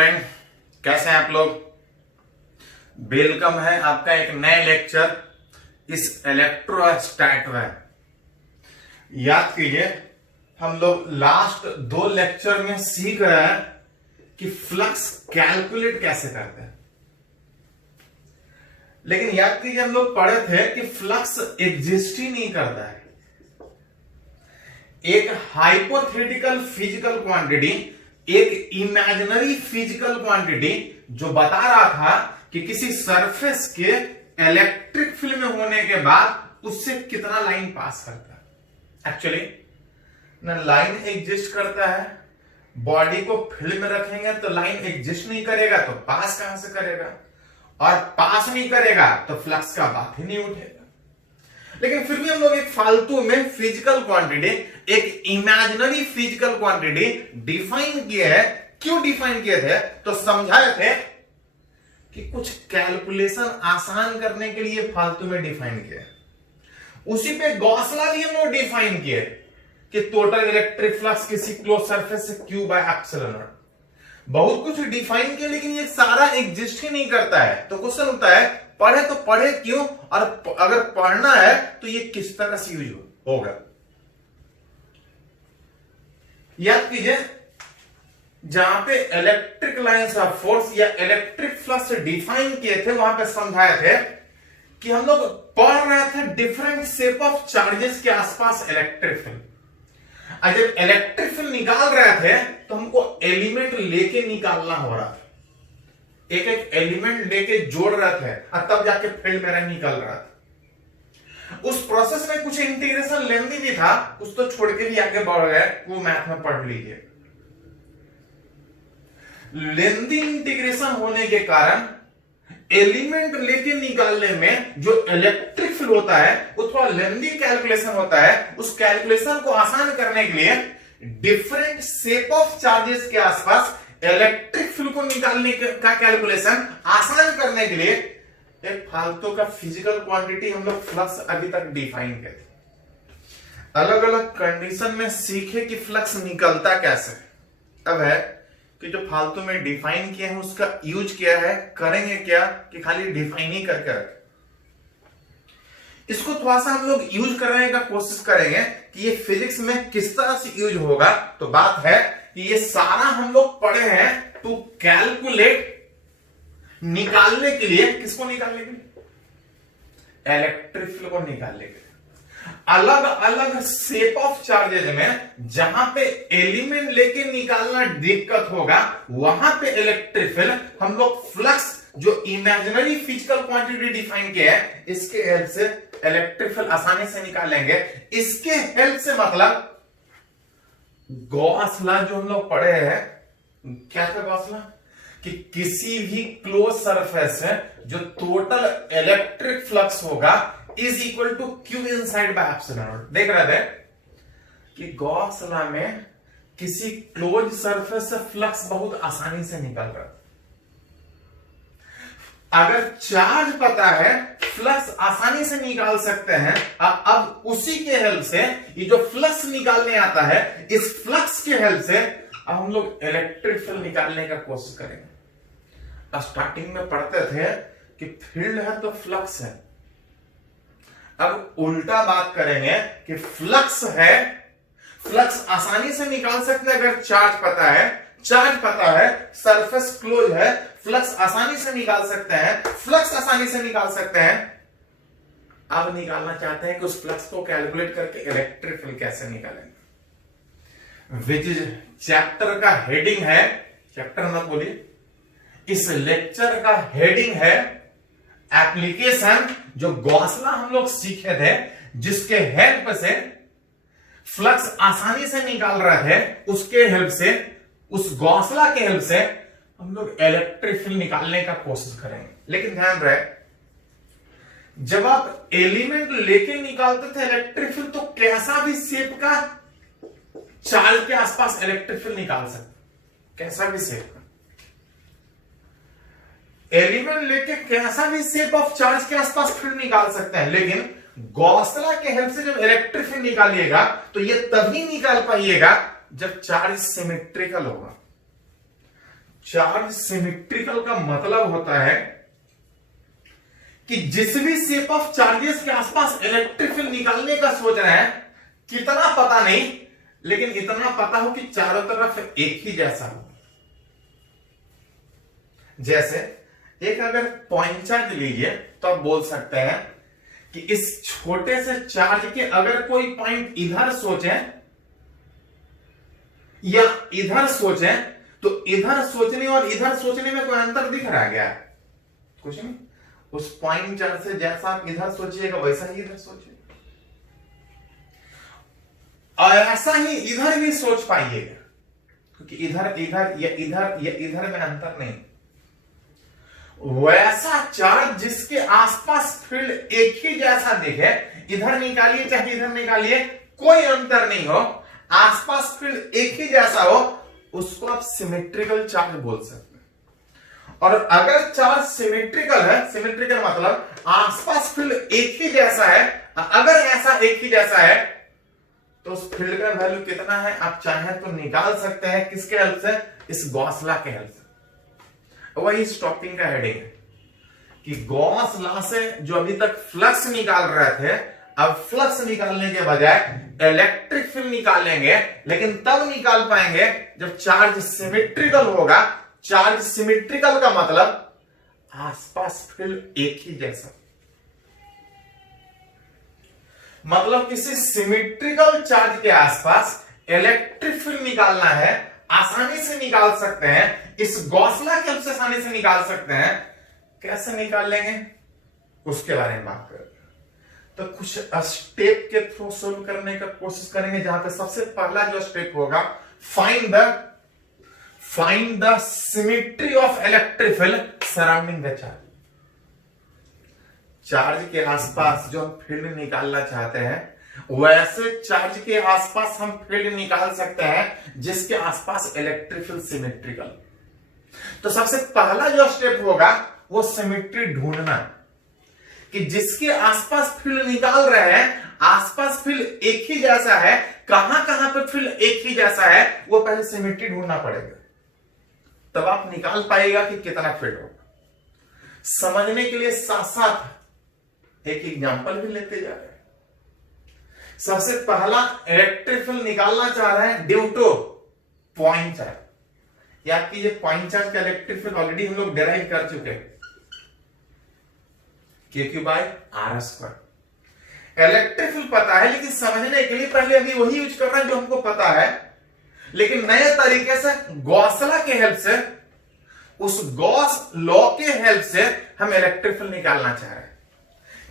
Student, कैसे हैं आप लोग। वेलकम है आपका एक नए लेक्चर इस इलेक्ट्रोस्टैट में। याद कीजिए, हम लोग लास्ट 2 लेक्चर में सीख रहे हैं कि फ्लक्स कैलकुलेट कैसे करते हैं। लेकिन याद कीजिए, हम लोग पढ़े थे कि फ्लक्स एग्जिस्ट ही नहीं करता है। एक हाइपोथेटिकल फिजिकल क्वांटिटी, एक इमेजिनरी फिजिकल क्वांटिटी जो बता रहा था कि किसी सरफेस के इलेक्ट्रिक फील्ड में होने के बाद उससे कितना लाइन पास करता है। एक्चुअली ना लाइन एग्जिस्ट करता है, बॉडी को फील्ड में रखेंगे तो लाइन एग्जिस्ट नहीं करेगा तो पास कहां से करेगा, और पास नहीं करेगा तो फ्लक्स का बात ही नहीं उठेगा। लेकिन फिर भी हम लोग एक फालतू में फिजिकल क्वांटिटी, एक इमेजिनरी फिजिकल क्वांटिटी डिफाइन किए हैं। क्यों डिफाइन किए थे? तो समझाए थे कि कुछ कैलकुलेशन आसान करने के लिए फालतू में डिफाइन किए। उसी पे गॉस लॉ भी हम लोग डिफाइन किए कि टोटल इलेक्ट्रिक फ्लक्स किसी क्लोज सरफेस से Q बाय एप्सिलॉन नॉट। बहुत कुछ डिफाइन किया, लेकिन ये सारा एग्जिस्ट ही नहीं करता है। तो क्वेश्चन होता है, पढ़े तो पढ़े क्यों, और अगर पढ़ना है तो ये किस तरह से यूज होगा। याद कीजिए, जहां पे इलेक्ट्रिक लाइंस ऑफ फोर्स या इलेक्ट्रिक फ्लक्स डिफाइन किए थे, वहां पे समझाए थे कि हम लोग पढ़ रहे थे डिफरेंट शेप ऑफ चार्जेस के आसपास इलेक्ट्रिक फील्ड। जब इलेक्ट्रिक फील्ड निकाल रहे थे तो हमको एलिमेंट लेके निकालना हो रहा था, एक एक एलिमेंट लेके जोड़ रहे थे और तब जाके फील्ड मेरा निकल रहा था। उस प्रोसेस में कुछ इंटीग्रेशन लेंदी भी था, उस तो छोड़ के भी आगे बढ़ गए, वो मैथ में पढ़ लीजिए। लेंदी इंटीग्रेशन होने के कारण एलिमेंट लेके निकालने में जो इलेक्ट्रिक फील्ड होता है वो थोड़ा लेंदी कैलकुलेशन होता है। उस कैलकुलेशन को आसान करने के लिए डिफरेंट शेप ऑफ चार्जेस के आसपास इलेक्ट्रिक फील्ड को निकालने का कैलकुलेशन आसान करने के लिए एक फालतू का फिजिकल क्वांटिटी हम लोग फ्लक्स अभी तक डिफाइन करते। अलग अलग कंडीशन में सीखे कि फ्लक्स निकलता कैसे। अब है कि जो फालतू में डिफाइन किया है उसका यूज किया है, करेंगे क्या कि खाली डिफाइन ही करके रखें। इसको थोड़ा सा हम लोग यूज करने का कोशिश करेंगे कि ये फिजिक्स में किस तरह से यूज होगा। तो बात है कि ये सारा हम लोग पढ़े हैं टू कैलकुलेट, निकालने के लिए। किसको निकालने के लिए? इलेक्ट्रिक फील्ड को निकालने के लिए। अलग अलग शेप ऑफ चार्जेज में जहां पे एलिमेंट लेके निकालना दिक्कत होगा, वहां पे इलेक्ट्रिक फील्ड हम लोग फ्लक्स जो इमेजिनरी फिजिकल क्वांटिटी डिफाइन किया है, इसके हेल्प से इलेक्ट्रिक फील्ड आसानी से निकालेंगे। इसके हेल्प से मतलब गॉस लॉ जो हम लोग पढ़े हैं, क्या था गॉस लॉ? कि किसी भी क्लोज सरफेस है जो टोटल इलेक्ट्रिक फ्लक्स होगा is equal to Q inside by epsilon naught. देख रहे थे कि गॉस लॉ में किसी क्लोज सरफेस से फ्लक्स बहुत आसानी से निकल रहा है। अगर चार्ज पता है, फ्लक्स आसानी से निकाल सकते हैं। अब उसी के हेल्प से ये जो फ्लक्स निकालने आता है, इस फ्लक्स के हेल्प से अब हम लोग इलेक्ट्रिक फील्ड निकालने का कोशिश करेंगे। स्टार्टिंग में पढ़ते थे कि फील्ड है तो फ्लक्स है। अब उल्टा बात करेंगे कि फ्लक्स है, फ्लक्स आसानी से निकाल सकते हैं अगर चार्ज पता है। चार्ज पता है, सरफेस क्लोज है, फ्लक्स आसानी से निकाल सकते हैं। फ्लक्स आसानी से निकाल सकते हैं। अब निकालना चाहते हैं कि उस फ्लक्स को कैलकुलेट करके इलेक्ट्रिक फील्ड कैसे निकालेंगे। विच चैप्टर का हेडिंग है, चैप्टर मत बोलिए, इस लेक्चर का हेडिंग है एप्लीकेशन। जो गॉस लॉ हम लोग सीखे थे, जिसके हेल्प से फ्लक्स आसानी से निकाल रहे थे, उसके हेल्प से, उस गॉस लॉ के हेल्प से हम लोग इलेक्ट्रिक फील्ड निकालने का कोशिश करेंगे। लेकिन ध्यान रहे, जब आप एलिमेंट लेके निकालते थे इलेक्ट्रिक फील्ड, तो कैसा भी शेप का चार्ज के आसपास इलेक्ट्रिक फील्ड निकाल सकते, कैसा भी शेप का एलिमेंट लेके कैसा भी शेप ऑफ चार्ज के आसपास फील्ड निकाल सकते हैं। लेकिन गॉस लॉ के हेल्प से जब इलेक्ट्रिक फील्ड निकालिएगा तो ये तभी निकाल पाइएगा जब चार्ज सिमेट्रिकल होगा। चार्ज सिमेट्रिकल का मतलब होता है कि जिस भी शेप ऑफ चार्जेस के आसपास इलेक्ट्रिक फील्ड निकालने का सोच रहे हैं, कितना पता नहीं, लेकिन इतना पता हो कि चारों तरफ एक ही जैसा हो। जैसे एक अगर पॉइंट चार्ज लीजिए तो आप बोल सकते हैं कि इस छोटे से चार्ज के अगर कोई पॉइंट इधर सोचे या इधर सोचे, तो इधर सोचने और इधर सोचने में कोई अंतर दिख रहा है क्या? कुछ नहीं। उस पॉइंट चार्ज से जैसा आप इधर सोचिएगा वैसा ही इधर सोचिए, और ऐसा ही इधर भी सोच पाइएगा, क्योंकि इधर इधर या इधर या इधर में अंतर नहीं। वैसा चार्ज जिसके आसपास फील्ड एक ही जैसा दिखे, इधर निकालिए चाहे इधर निकालिए, कोई अंतर नहीं हो, आसपास फील्ड एक ही जैसा हो, उसको आप सिमेट्रिकल चार्ज बोल सकते हैं। और अगर चार्ज सिमेट्रिकल है, सिमेट्रिकल मतलब आसपास फील्ड एक ही जैसा है, अगर ऐसा एक ही जैसा है, तो उस फील्ड का वैल्यू कितना है आप चाहें तो निकाल सकते हैं। किसके हेल्प से? इस गॉस लॉ के हेल्प से। वही इस टॉपिक का हेडिंग है कि गॉस लॉ से जो अभी तक फ्लक्स निकाल रहे थे, अब फ्लक्स निकालने के बजाय इलेक्ट्रिक फील्ड निकालेंगे, लेकिन तब निकाल पाएंगे जब चार्ज सिमेट्रिकल होगा। चार्ज सिमेट्रिकल का मतलब आसपास फील्ड एक ही जैसा, मतलब किसी सिमेट्रिकल चार्ज के आसपास इलेक्ट्रिक फील्ड निकालना है, आसानी से निकाल सकते हैं। इस गॉस लॉ के हेल्प से आसानी से निकाल सकते हैं। कैसे निकाल लेंगे उसके बारे में बात करेंगे। तो कुछ स्टेप के थ्रू सोल्व करने का कोशिश करेंगे, जहां पे सबसे पहला जो स्टेप होगा, find the symmetry of electric field surrounding the charge. Charge के आसपास जो हम फील्ड निकालना चाहते हैं, वैसे चार्ज के आसपास हम फील्ड निकाल सकते हैं जिसके आसपास इलेक्ट्रिक फील्ड सिमेट्रिकल। तो सबसे पहला जो स्टेप होगा वो सिमेट्री ढूंढना, कि जिसके आसपास फील्ड निकाल रहे हैं, आसपास फील्ड एक ही जैसा है, कहां कहां पे फील्ड एक ही जैसा है, वो पहले सिमेट्री ढूंढना पड़ेगा, तब आप निकाल पाएगा कि कितना फील्ड होगा। समझने के लिए साथ साथ एक एग्जांपल भी लेते जा रहे हैं। सबसे पहला इलेक्ट्रिक फील्ड निकालना चाह रहे हैं ड्यू टू पॉइंट चार्ज। याद कीजिए, पॉइंट चार्ज का इलेक्ट्रिक फील्ड ऑलरेडी हम लोग डिराइव कर चुके हैं, Q by R square. Electric field पता है, लेकिन समझने के लिए पहले अभी वही यूज कर रहे हैं जो हमको पता है, लेकिन नए तरीके से गॉस लॉ के हेल्प से, उस गॉस लॉ के हेल्प से हम इलेक्ट्रिक फील्ड निकालना चाह रहे हैं।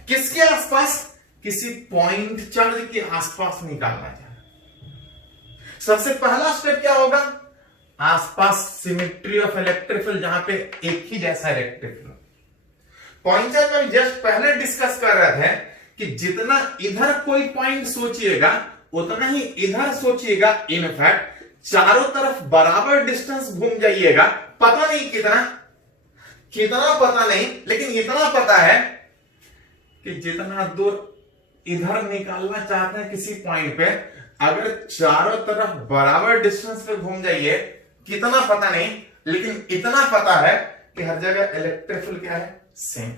किसके आसपास? किसी पॉइंट चार्ज के आसपास निकालना चाह रहे हैं। सबसे पहला स्टेप क्या होगा? आसपास सिमेट्री ऑफ इलेक्ट्रिक फील्ड, जहां पे एक ही जैसा इलेक्ट्रिक फील्ड। पॉइंट चार्ज में जस्ट पहले डिस्कस कर रहे थे कि जितना इधर कोई पॉइंट सोचिएगा उतना ही इधर सोचिएगा। इनफैक्ट चारों तरफ बराबर डिस्टेंस घूम जाइएगा, पता नहीं कितना पता नहीं, लेकिन इतना पता है कि जितना दूर इधर निकालना चाहते हैं किसी पॉइंट पे, अगर चारों तरफ बराबर डिस्टेंस पे घूम जाइए, कितना पता नहीं, लेकिन इतना पता है कि हर जगह इलेक्ट्रिक फील्ड क्या है? सेम।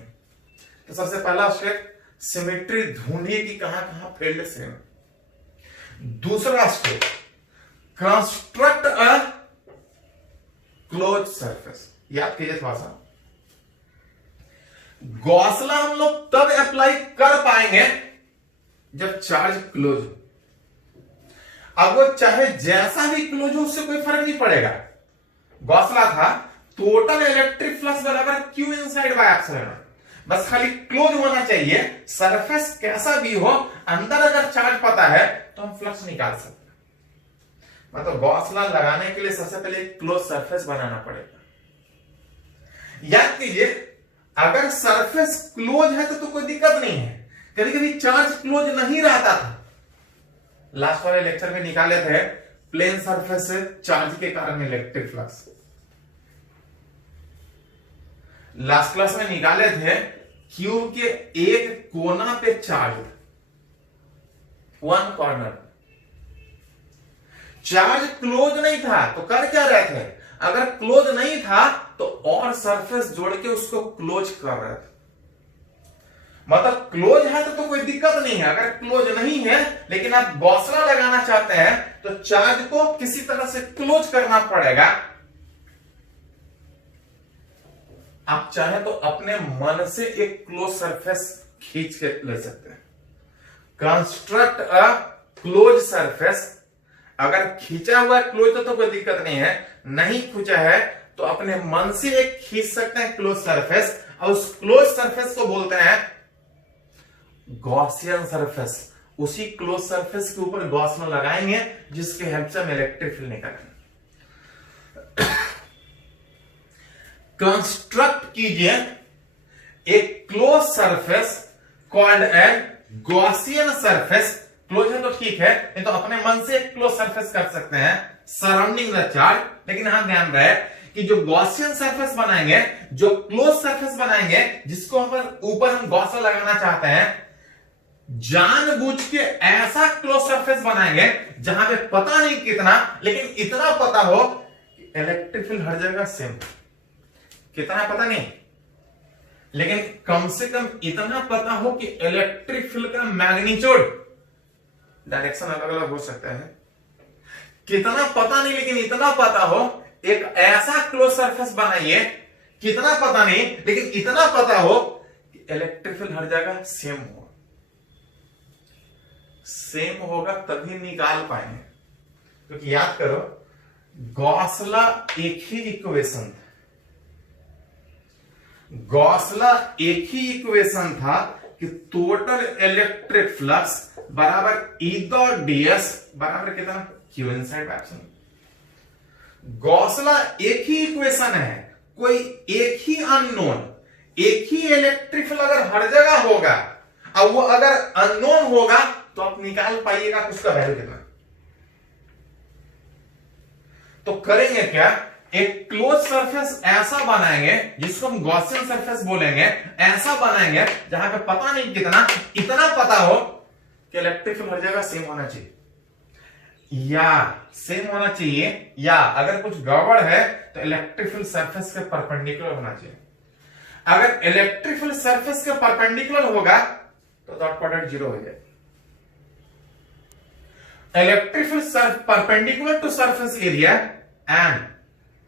तो सबसे पहला स्टेप सिमेट्री ढूंढिए कि कहां कहां फील्ड सेम। दूसरा step, construct a close surface. याद कीजिए थोड़ा सा, गॉस लॉ हम लोग तब अप्लाई कर पाएंगे जब चार्ज क्लोज हो। अब वो चाहे जैसा भी क्लोज हो, उससे कोई फर्क नहीं पड़ेगा। गॉस लॉ था टोटल इलेक्ट्रिक फ्लक्स बराबर Q इनसाइड बाय एप्सिलॉन। बस खाली क्लोज होना चाहिए, सरफेस कैसा भी हो, अंदर अगर चार्ज पता है तो हम फ्लक्स निकाल सकते हैं। मतलब गॉस लॉ लगाने के लिए सबसे पहले एक क्लोज सरफेस बनाना पड़ेगा। याद कीजिए, अगर सरफेस क्लोज है तो कोई दिक्कत नहीं है। कभी कभी चार्ज क्लोज नहीं रहता था, लास्ट वाले लेक्चर में निकाले थे प्लेन सरफेस से चार्ज के कारण इलेक्ट्रिक फ्लक्स। लास्ट क्लास में निकाले थे क्यूब के एक कोना पे charge, one corner. Charge close नहीं था तो कर क्या रहे थे? अगर क्लोज नहीं था तो और सरफेस जोड़ के उसको क्लोज कर रहे थे। मतलब क्लोज है तो कोई दिक्कत नहीं है। अगर क्लोज नहीं है लेकिन आप गौसला लगाना चाहते हैं तो चार्ज को किसी तरह से क्लोज करना पड़ेगा। आप चाहे तो अपने मन से एक क्लोज सरफेस खींच के ले सकते हैं। Construct a close surface. अगर खींचा हुआ क्लोज तो कोई दिक्कत नहीं है, नहीं खींचा है तो अपने मन से एक खींच सकते हैं क्लोज सरफेस, और उस क्लोज सरफेस को बोलते हैं गॉसियन सरफेस। उसी क्लोज सरफेस के ऊपर गॉसला लगाएंगे जिसके हेल्प से हम इलेक्ट्रिक फील्ड निकालेंगे। कंस्ट्रक्ट कीजिए एक close surface called an Gaussian surface. Close है तो ठीक है, नहीं तो अपने मन से एक क्लोज सरफेस कर सकते हैं सराउंडिंग द चार्ज। लेकिन यहां ध्यान रहे कि जो गॉसियन सरफेस बनाएंगे, जो क्लोज सरफेस बनाएंगे, जिसको ऊपर हम गॉसला लगाना चाहते हैं, जानबूझ के ऐसा क्लोज सरफेस बनाएंगे जहां पे पता नहीं कितना, लेकिन इतना पता हो कि इलेक्ट्रिक फील्ड हर जगह सेम। कितना पता नहीं, लेकिन कम से कम इतना पता हो कि इलेक्ट्रिक फील्ड का मैग्नीट्यूड, डायरेक्शन अलग अलग हो सकता है, कितना पता नहीं लेकिन इतना पता हो। एक ऐसा क्लोज सरफेस बनाइए, कितना पता नहीं लेकिन इतना पता हो कि इलेक्ट्रिक फील्ड हर जगह सेम हो। सेम होगा तभी निकाल पाएंगे, क्योंकि याद करो गॉसला एक ही इक्वेशन था। गॉसला एक ही इक्वेशन था कि टोटल इलेक्ट्रिक फ्लक्स बराबर ई डॉट डीएस बराबर कितना, क्यू इनसाइड बाय एप्सिलॉन। गॉसला एक ही इक्वेशन है, कोई एक ही अननोन, एक ही इलेक्ट्रिक फील्ड अगर हर जगह होगा और वो अगर अननोन होगा तो आप निकाल पाइएगा कि उसका वैल्यू कितना। तो करेंगे क्या, एक क्लोज सरफेस ऐसा बनाएंगे जिसको हम गॉसियन सरफेस बोलेंगे, ऐसा बनाएंगे जहां पे पता नहीं कितना, इतना पता हो कि इलेक्ट्रिक फील्ड हर जगह सेम होना चाहिए, या सेम होना चाहिए, या अगर कुछ गड़बड़ है तो इलेक्ट्रिक फील्ड सरफेस के परपेंडिकुलर होना चाहिए। अगर इलेक्ट्रिक फील्ड सरफेस के परपेंडिकुलर होगा तो डॉट प्रोडक्ट 0 हो जाएगा। Electric field perpendicular to surface area and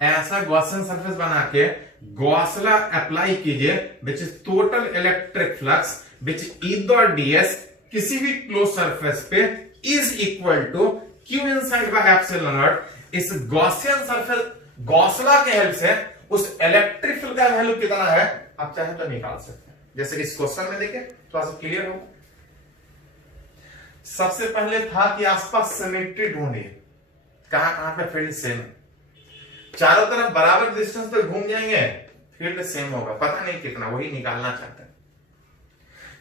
ऐसा गॉसियन सरफेस बना के गॉसला अप्लाई कीजिए which is total electric flux which E dot d s किसी भी क्लोज सरफेस पे is equal to q inside by epsilon naught. इस गॉसियन सरफेस गॉसला के help से उस इलेक्ट्रिक फील्ड का वैल्यू कितना है आप चाहे तो निकाल सकते हैं। जैसे कि इस क्वेश्चन में देखें थोड़ा सा क्लियर हो। सबसे पहले था कि आसपास सिमेट्री ढूंढिए, कहां कहां पे फील्ड सेम है। चारों तरफ बराबर डिस्टेंस पे घूम जाएंगे, फील्ड सेम होगा, पता नहीं कितना, वही निकालना चाहते हैं।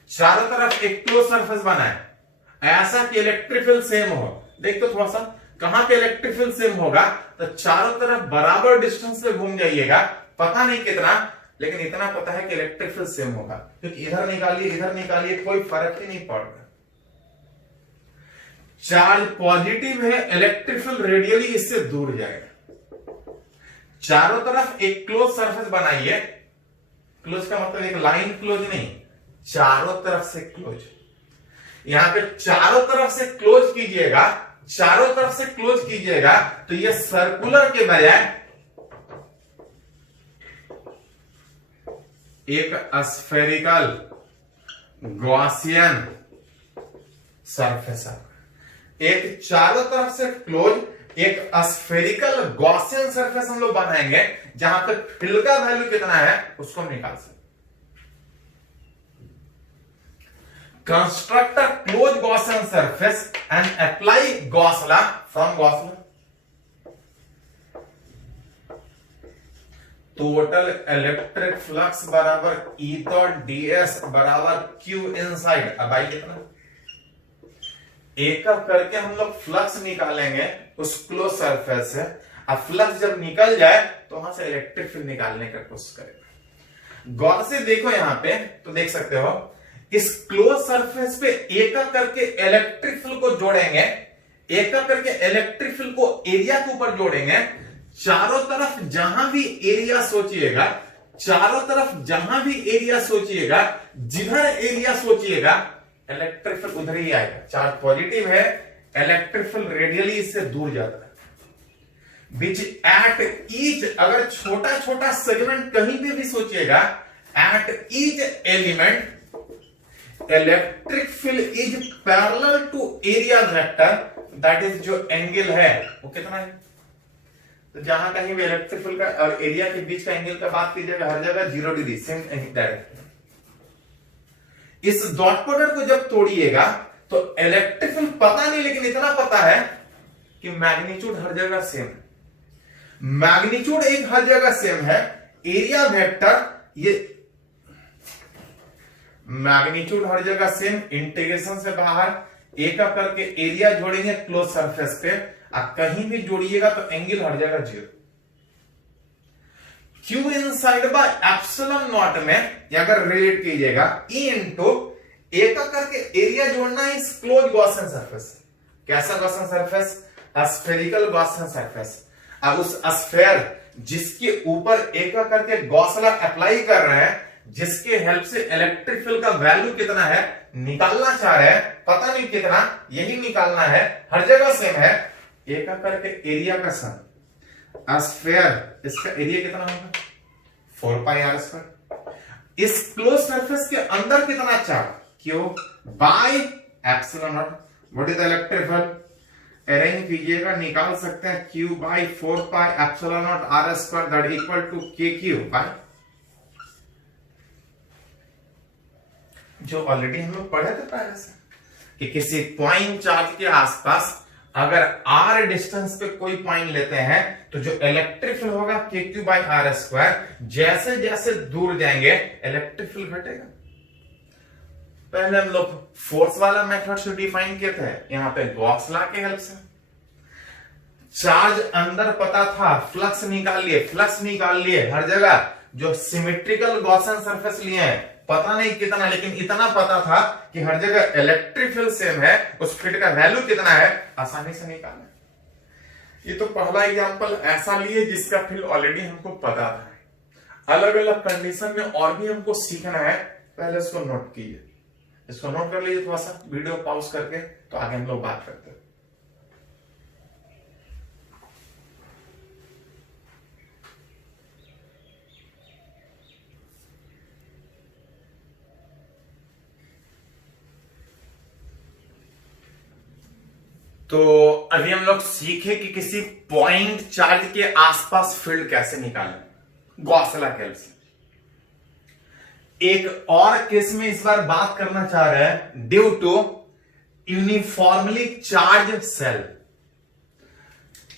चारों तरफ एक क्लोज सरफेस बना है ऐसा कि इलेक्ट्रिक फील्ड सेम हो। देख तो थोड़ा सा कहां पे इलेक्ट्रिक फील्ड सेम होगा, तो चारों तरफ बराबर डिस्टेंस पे घूम जाइएगा, पता नहीं कितना, लेकिन इतना पता है कि इलेक्ट्रिक फील्ड सेम होगा, क्योंकि इधर निकालिए कोई फर्क ही नहीं पड़ रहा। चार्ज पॉजिटिव है, इलेक्ट्रिक फील्ड रेडियली इससे दूर जाएगा। चारों तरफ एक क्लोज सरफेस बनाइए, क्लोज का मतलब एक लाइन क्लोज नहीं, चारों तरफ से क्लोज। यहां पे चारों तरफ से क्लोज कीजिएगा, चारों तरफ से क्लोज कीजिएगा तो ये सर्कुलर के बजाय एक स्फेरिकल गॉसियन सरफेस है। एक चारों तरफ से क्लोज, एक स्फेरिकल गॉसियन सरफेस हम लोग बनाएंगे जहां पे फील्ड का वैल्यू कितना है उसको हम निकाल सकते। Construct a close Gaussian surface and apply Gauss law from Gauss law. Total electric flux बराबर ई डॉट डीएस बराबर क्यू इनसाइड। अब आई कितना, एक करके हम लोग फ्लक्स निकालेंगे उस क्लोज सरफेस से। अब फ्लक्स जब निकल जाए तो वहां से इलेक्ट्रिक फील्ड निकालने का कोशिश करेगा। गौर से देखो यहां पे तो देख सकते हो इस क्लोज सरफेस पे एक करके इलेक्ट्रिक फील्ड को जोड़ेंगे, एक करके इलेक्ट्रिक फील्ड को एरिया के ऊपर जोड़ेंगे। चारों तरफ जहां भी एरिया सोचिएगा, चारों तरफ जहां भी एरिया सोचिएगा, जिधर एरिया सोचिएगा, इलेक्ट्रिक फील्ड उधर ही आएगा। चार्ज पॉजिटिव है, इलेक्ट्रिक फील्ड रेडियली इससे दूर जाता है। विच एट ईच, अगर छोटा छोटा सेगमेंट कहीं पे भी सोचिएगा, at each element electric field is parallel to area vector, that is जो एंगल है वो कितना है। तो जहां कहीं भी इलेक्ट्रिक फील्ड का और एरिया के बीच का एंगल का बात कीजिएगा, हर जगह 0 डिग्री, सेम डायरेक्शन। इस डॉट प्रोडक्ट को जब तोड़िएगा तो इलेक्ट्रिक फील्ड पता नहीं, लेकिन इतना पता है कि मैग्नीट्यूड हर जगह सेम है। मैग्नीट्यूड एक हर जगह सेम है, एरिया वेक्टर ये मैग्नीट्यूड हर जगह सेम। इंटीग्रेशन से बाहर एक करके एरिया जोड़ेंगे क्लोज सरफेस पे, आप कहीं भी जोड़िएगा तो एंगल हर जगह 0। Q inside by epsilon not में अगर रिलेट कीजिएगा, ई इंटू एक करके एरिया जोड़ना है इस क्लोज गॉसियन सरफेस। कैसा Gaussian surface? Spherical Gaussian surface. अब उस स्फेयर जिसके ऊपर एक करके गॉस लॉ अप्लाई कर रहे हैं, जिसके हेल्प से इलेक्ट्रिक फील्ड का वैल्यू कितना है निकालना चाह रहे हैं, पता नहीं कितना, यही निकालना है, हर जगह सेम है। एक करके एरिया का सम, स्फेयर इसका एरिया कितना होगा 4 पाई आर स्क्वायर। इस क्लोज सरफेस के अंदर कितना charge Q by epsilon naught. What is the electric field? Arrange कीजिएगा, निकाल सकते हैं Q by 4 pi epsilon naught R square that equal to K Q by, जो ऑलरेडी हम लोग पढ़े थे पहले से, कि किसी पॉइंट चार्ज के आसपास अगर r डिस्टेंस पे कोई पॉइंट लेते हैं तो जो इलेक्ट्रिक फील्ड होगा के क्यू बाई आर स्क्वायर, जैसे जैसे दूर जाएंगे इलेक्ट्रिक फील्ड घटेगा। पहले हम लोग फोर्स वाला मेथड से डिफाइन किए थे, यहां पे गॉस लॉ के हेल्प से। चार्ज अंदर पता था, फ्लक्स निकाल लिए, फ्लक्स निकाल लिए हर जगह। जो सिमेट्रिकल गॉसियन सरफेस लिए हैं, पता नहीं कितना, लेकिन इतना पता था कि हर जगह इलेक्ट्रिक फील्ड सेम है, उस फील्ड का वैल्यू कितना है आसानी से निकालना। ये तो पहला एग्जांपल ऐसा लिए जिसका फील्ड ऑलरेडी हमको पता था। अलग अलग कंडीशन में और भी हमको सीखना है, पहले इसको नोट कीजिए, इसको नोट कर लीजिए, थोड़ा सा वीडियो पॉज करके, तो आगे हम लोग बात करते हैं। तो अभी हम लोग सीखे कि किसी पॉइंट चार्ज के आसपास फील्ड कैसे निकालें गॉस लॉ के हेल्प से। एक और केस में इस बार बात करना चाह रहे हैं, due to uniformly charge shell.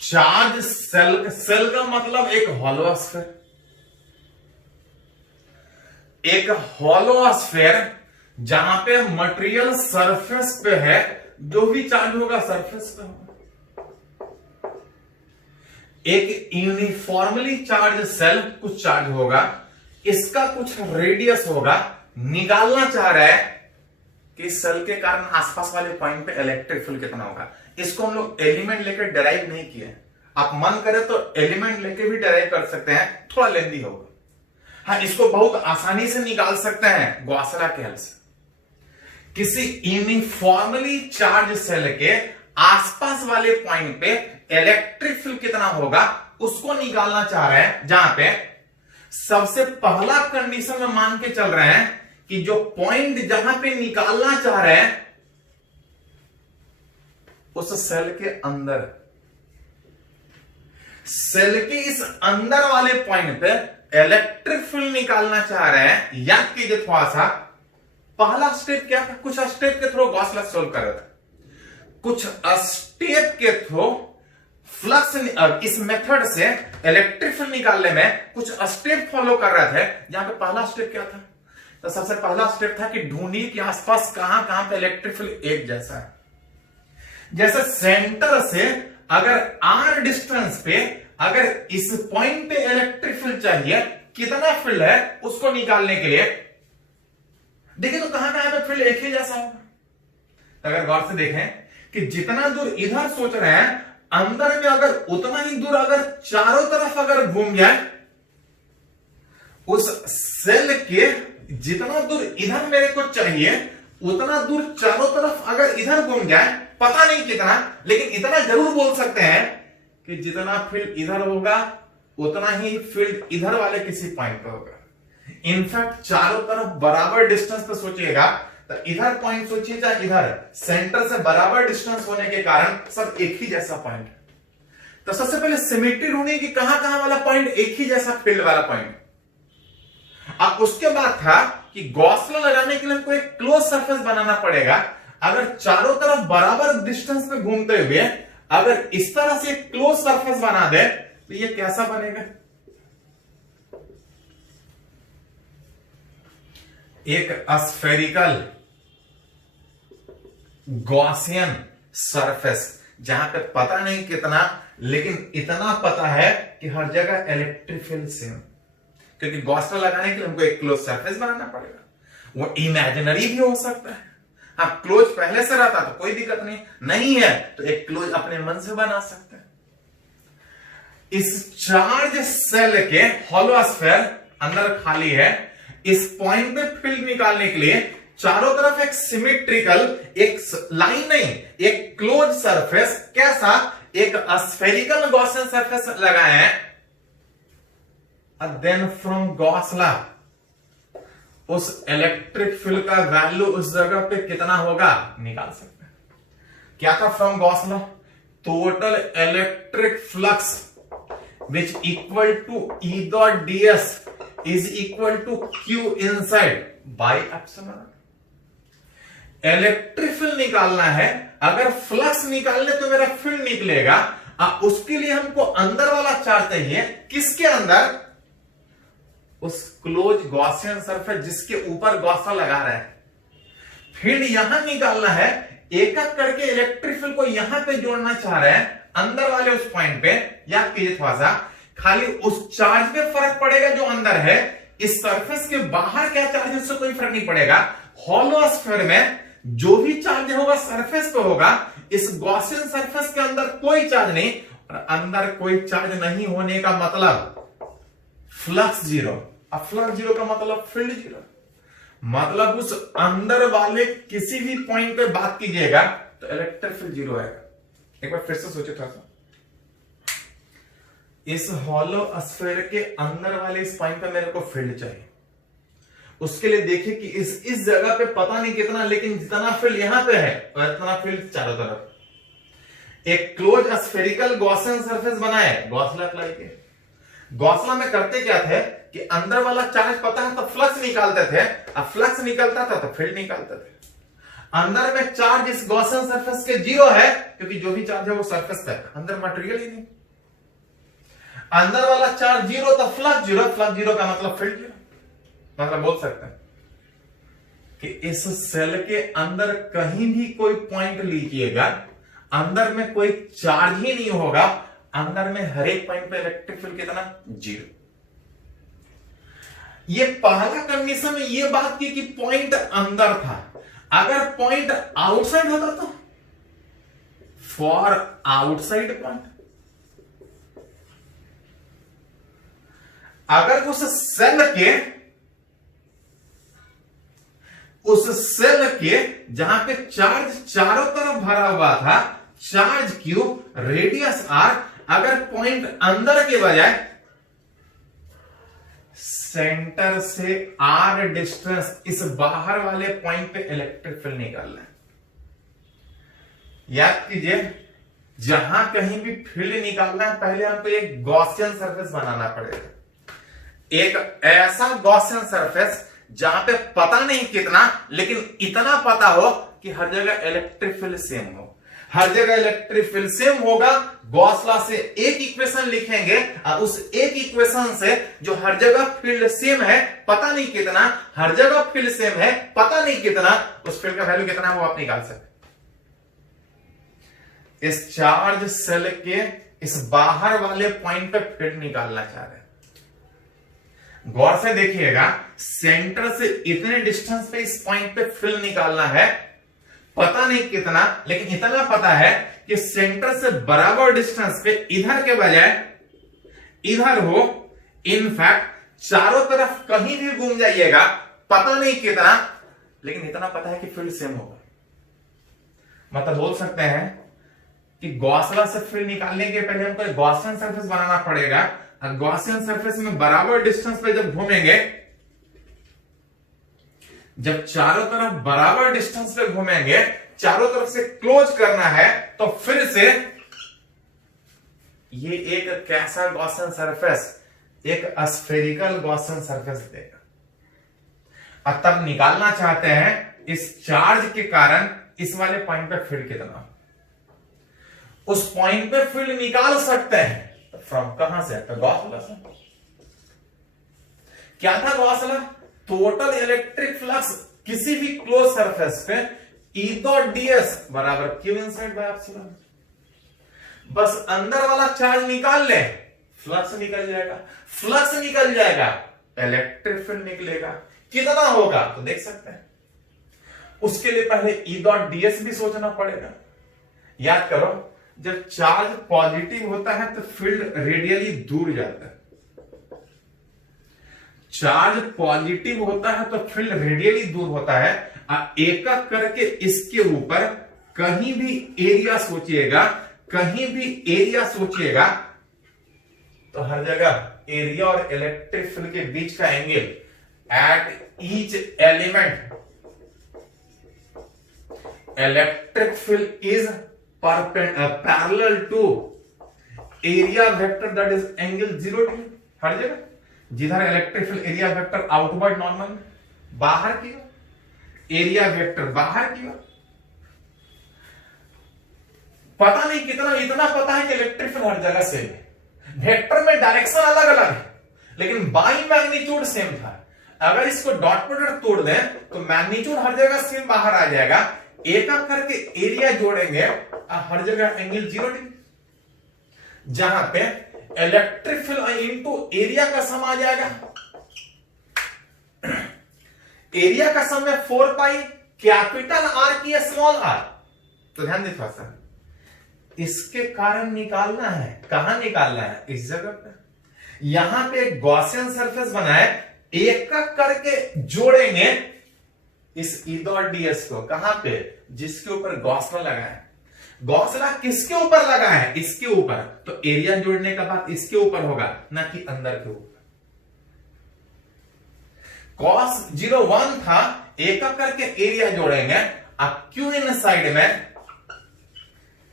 Charge shell, shell का मतलब एक हॉलो स्फीयर, एक हॉलो स्फीयर जहां पे मटेरियल सरफेस पे है, जो भी चार्ज होगा सरफेस पे होगा। एक यूनिफॉर्मली चार्ज सेल, कुछ चार्ज होगा, इसका कुछ रेडियस होगा, निकालना चाह रहा है कि सेल के कारण आसपास वाले पॉइंट पे इलेक्ट्रिक फील्ड कितना होगा। इसको हम लोग एलिमेंट लेकर डेराइव नहीं किए, आप मन करे तो एलिमेंट लेके भी डेराइव कर सकते हैं, थोड़ा लेंदी होगा। हाँ, इसको बहुत आसानी से निकाल सकते हैं गॉस लॉ के हेल्प से। किसी यूनिफॉर्मली चार्ज सेल के आसपास वाले पॉइंट पे इलेक्ट्रिक फील्ड कितना होगा उसको निकालना चाह रहे हैं, जहां पे सबसे पहला कंडीशन में मान के चल रहे हैं कि जो पॉइंट जहां पे निकालना चाह रहे हैं उस सेल के अंदर, सेल के इस अंदर वाले पॉइंट पे इलेक्ट्रिक फील्ड निकालना चाह रहे हैं। याद कीजिए थोड़ा सा, पहला स्टेप क्या था, कुछ स्टेप के थ्रू गॉस लॉ सोल्व कर रहे थे, कुछ स्टेप के थ्रू फ्लक्स, इस मेथड से इलेक्ट्रिक फील्ड निकालने में कुछ स्टेप फॉलो कर रहे थे। जहां पे पहला स्टेप क्या था, तो सबसे पहला स्टेप था कि ढूंढिए कि आसपास कहां कहां पे इलेक्ट्रिक फील्ड एक जैसा है। जैसे सेंटर से अगर आर डिस्टेंस पे अगर इस पॉइंट पे इलेक्ट्रिक फील्ड चाहिए, कितना फील्ड है उसको निकालने के लिए देखिए तो कहां कहां पे फील्ड एक ही जैसा होगा। अगर गौर से देखें कि जितना दूर इधर सोच रहे हैं अंदर में अगर उतना ही दूर अगर चारों तरफ अगर घूम जाए, उस सेल के जितना दूर इधर मेरे को चाहिए उतना दूर चारों तरफ अगर इधर घूम जाए, पता नहीं कितना, लेकिन इतना जरूर बोल सकते हैं कि जितना फील्ड इधर होगा उतना ही फील्ड इधर वाले किसी पॉइंट पे होगा। इनफैक्ट चारों तरफ बराबर डिस्टेंस पे सोचिएगा तो इधर पॉइंट सोचिए चाहे इधर, सेंटर से बराबर डिस्टेंस होने के कारण सब एक ही जैसा पॉइंट है। तो सबसे पहले सिमेट्री ढूंढिए कि कहां कहां वाला पॉइंट एक ही जैसा फील्ड वाला पॉइंट। अब उसके बाद था कि गॉस लॉ लगाने के लिए हमको एक क्लोज सरफेस बनाना पड़ेगा। अगर चारों तरफ बराबर डिस्टेंस पे घूमते हुए अगर इस तरह से एक क्लोज सरफेस बना दे तो ये कैसा बनेगा? एक स्फेरिकल गॉसियन सरफेस, जहां पे पता नहीं कितना, लेकिन इतना पता है कि हर जगह इलेक्ट्रिक फील्ड सेम, क्योंकि गॉस लॉ लगाने के लिए हमको एक क्लोज सरफेस बनाना पड़ेगा। वो इमेजिनरी भी हो सकता है, हाँ क्लोज पहले से रहता तो कोई दिक्कत नहीं है तो एक क्लोज अपने मन से बना सकते हैं। इस चार्ज सेल के हॉलो स्फीयर अंदर खाली है, इस पॉइंट पे फील्ड निकालने के लिए चारों तरफ एक सिमेट्रिकल, एक लाइन नहीं, एक क्लोज सरफेस, कैसा? एक स्फेरिकल गॉसियन सरफेस लगाए हैं। देन फ्रॉम गॉस लॉ उस इलेक्ट्रिक फील्ड का वैल्यू उस जगह पे कितना होगा निकाल सकते हैं। क्या था from Gauss law? Total electric flux which equal to E dot ds is equal to Q inside by epsilon। Electric field निकालना है, अगर फ्लक्स निकालने तो मेरा फील्ड निकलेगा। उसके लिए हमको अंदर वाला चार्ज चाहिए, किसके अंदर? उस क्लोज गॉसियन सरफेस जिसके ऊपर गॉस लॉ लगा रहे हैं। फील्ड यहां निकालना है, एक एक करके इलेक्ट्रिक फील्ड को यहां पे जोड़ना चाह रहे हैं अंदर वाले उस पॉइंट पे। याद कीजिए थोड़ा सा, खाली उस चार्ज पे फर्क पड़ेगा जो अंदर है, इस सरफेस के बाहर क्या चार्ज है उससे कोई फर्क नहीं पड़ेगा। हॉलो स्फीयर में जो भी चार्ज होगा सरफेस पे होगा, इस गॉसियन सरफेस के अंदर कोई चार्ज नहीं, और अंदर कोई चार्ज नहीं होने का मतलब फ्लक्स जीरो। अब फ्लक्स जीरो का मतलब फील्ड जीरो, मतलब उस अंदर वाले किसी भी पॉइंट पे बात कीजिएगा तो इलेक्ट्रिक फील्ड जीरो आएगा। एक बार फिर से सोचिए थोड़ा सा, इस हॉलो स्फीयर के अंदर वाले इस पॉइंट पे मेरे को फील्ड चाहिए। उसके लिए देखिए कि इस जगह पे पता नहीं कितना, लेकिन जितना फील्ड यहां पे है और इतना फील्ड चारों तरफ। एक क्लोज स्फेरिकल गॉसियन सरफेस बनाए, गॉस लॉ अप्लाई किए। गॉस लॉ में करते क्या थे कि अंदर वाला चार्ज पता है तो फ्लक्स निकालते थे, अब फ्लक्स निकलता था तो फील्ड निकालते थे। अंदर में चार्ज इस गॉसियन सरफेस के जीरो है, क्योंकि जो भी चार्ज है वो सरफेस पे, अंदर मटेरियल ही नहीं। अंदर वाला चार्ज जीरो तो फ्लक्स जीरो, फ्लक्स जीरो का मतलब फील्ड जीरो। मतलब बोल सकते हैं कि इस सेल के अंदर कहीं भी कोई पॉइंट लीजिएगा, अंदर में कोई चार्ज ही नहीं होगा, अंदर में हर एक पॉइंट पे इलेक्ट्रिक फील्ड कितना? जीरो। ये पहला कंडीशन में ये बात की कि पॉइंट अंदर था। अगर पॉइंट आउटसाइड होता तो फॉर आउटसाइड पॉइंट, अगर उस सेल के जहां पे चार्ज चारों तरफ भरा हुआ था, चार्ज क्यू, रेडियस आर, अगर पॉइंट अंदर के बजाय सेंटर से आर डिस्टेंस इस बाहर वाले पॉइंट पे इलेक्ट्रिक फील्ड निकालना है। याद कीजिए, जहां कहीं भी फील्ड निकालना है पहले हमको एक गॉसियन सरफेस बनाना पड़ेगा। एक ऐसा गॉसियन सरफेस जहां पे पता नहीं कितना, लेकिन इतना पता हो कि हर जगह इलेक्ट्रिक फील्ड सेम हो। हर जगह इलेक्ट्रिक फील्ड सेम होगा, गॉस लॉ से एक इक्वेशन लिखेंगे और उस एक इक्वेशन से जो हर जगह फील्ड सेम है, पता नहीं कितना, हर जगह फील्ड सेम है, पता नहीं कितना, उस फील्ड का वैल्यू कितना है वो आप निकाल सकते। इस चार्ज सेल के इस बाहर वाले पॉइंट पे फील्ड निकालना चाह रहे हैं। गौर से देखिएगा, सेंटर से इतने डिस्टेंस पे इस पॉइंट पे फील्ड निकालना है, पता नहीं कितना, लेकिन इतना पता है कि सेंटर से बराबर डिस्टेंस पे इधर के बजाय इधर हो। इनफैक्ट चारों तरफ कहीं भी घूम जाइएगा, पता नहीं कितना, लेकिन इतना पता है कि फील्ड सेम होगा। मतलब बोल सकते हैं कि गॉस लॉ से फील्ड निकालने के पहले हमको गॉसियन सरफेस बनाना पड़ेगा, और गॉसियन सरफेस में बराबर डिस्टेंस पे जब घूमेंगे, जब चारों तरफ बराबर डिस्टेंस पे घूमेंगे, चारों तरफ से क्लोज करना है, तो फिर से ये एक कैसा गॉसियन सरफेस, एक स्फेरिकल गॉसियन सरफेस देगा। और तब निकालना चाहते हैं इस चार्ज के कारण इस वाले पॉइंट पे फील्ड कितना, उस पॉइंट पे फील्ड निकाल सकते हैं फ्रॉम कहां से, तो गॉस लॉ से। क्या था Gauss law? Total electric flux किसी भी क्लोज सरफेस पे E डॉट ds बराबर Q इनसाइड बाय एप्सिलॉन। बस अंदर वाला चार्ज निकाल ले, फ्लक्स निकल जाएगा, फ्लक्स निकल जाएगा, इलेक्ट्रिक फील्ड निकलेगा। कितना होगा तो देख सकते हैं। उसके लिए पहले E डॉट ds भी सोचना पड़ेगा। याद करो, जब चार्ज पॉजिटिव होता है तो फील्ड रेडियली दूर जाता है। चार्ज पॉजिटिव होता है तो फील्ड रेडियली दूर होता है। एक एक करके इसके ऊपर कहीं भी एरिया सोचिएगा, कहीं भी एरिया सोचिएगा, तो हर जगह एरिया और इलेक्ट्रिक फील्ड के बीच का angle at each element, electric field is parallel to area vector that is angle 0 degree. हर जगह जिधर electric field area vector outward normal बाहर की ओर, एरिया वेक्टर बाहर की ओर। पता नहीं कितना, इतना पता है कि इलेक्ट्रिक फील्ड हर जगह सेम है। वेक्टर में डायरेक्शन अलग अलग है, लेकिन बाई मैग्नीट्यूड सेम था। अगर इसको डॉट प्रोडक्ट तोड़ दें तो मैग्नीट्यूड हर जगह सेम बाहर आ जाएगा। एक एक करके एरिया जोड़ेंगे, हर जगह एंगल 0 डिग्री। जहां पे इलेक्ट्रिक फील्ड इनटू एरिया का सम आ जाएगा, एरिया का सम है 4 पाई कैपिटल आर की स्मॉल आर। तो ध्यान दे थोड़ा सा, इसके कारण निकालना है। कहां निकालना है? इस जगह पे। यहां पे एक गॉसियन सरफेस बनाए, एक एक करके जोड़ेंगे इस E डॉट ds को। कहां पे? जिसके ऊपर गॉस लॉ लगा है। गॉस लॉ किसके ऊपर लगा है? इसके ऊपर। तो एरिया जोड़ने का बाद इसके ऊपर होगा, ना कि अंदर के ऊपर। cos 0 1 था, एक एक करके एरिया जोड़ेंगे। अब Q इन साइड में,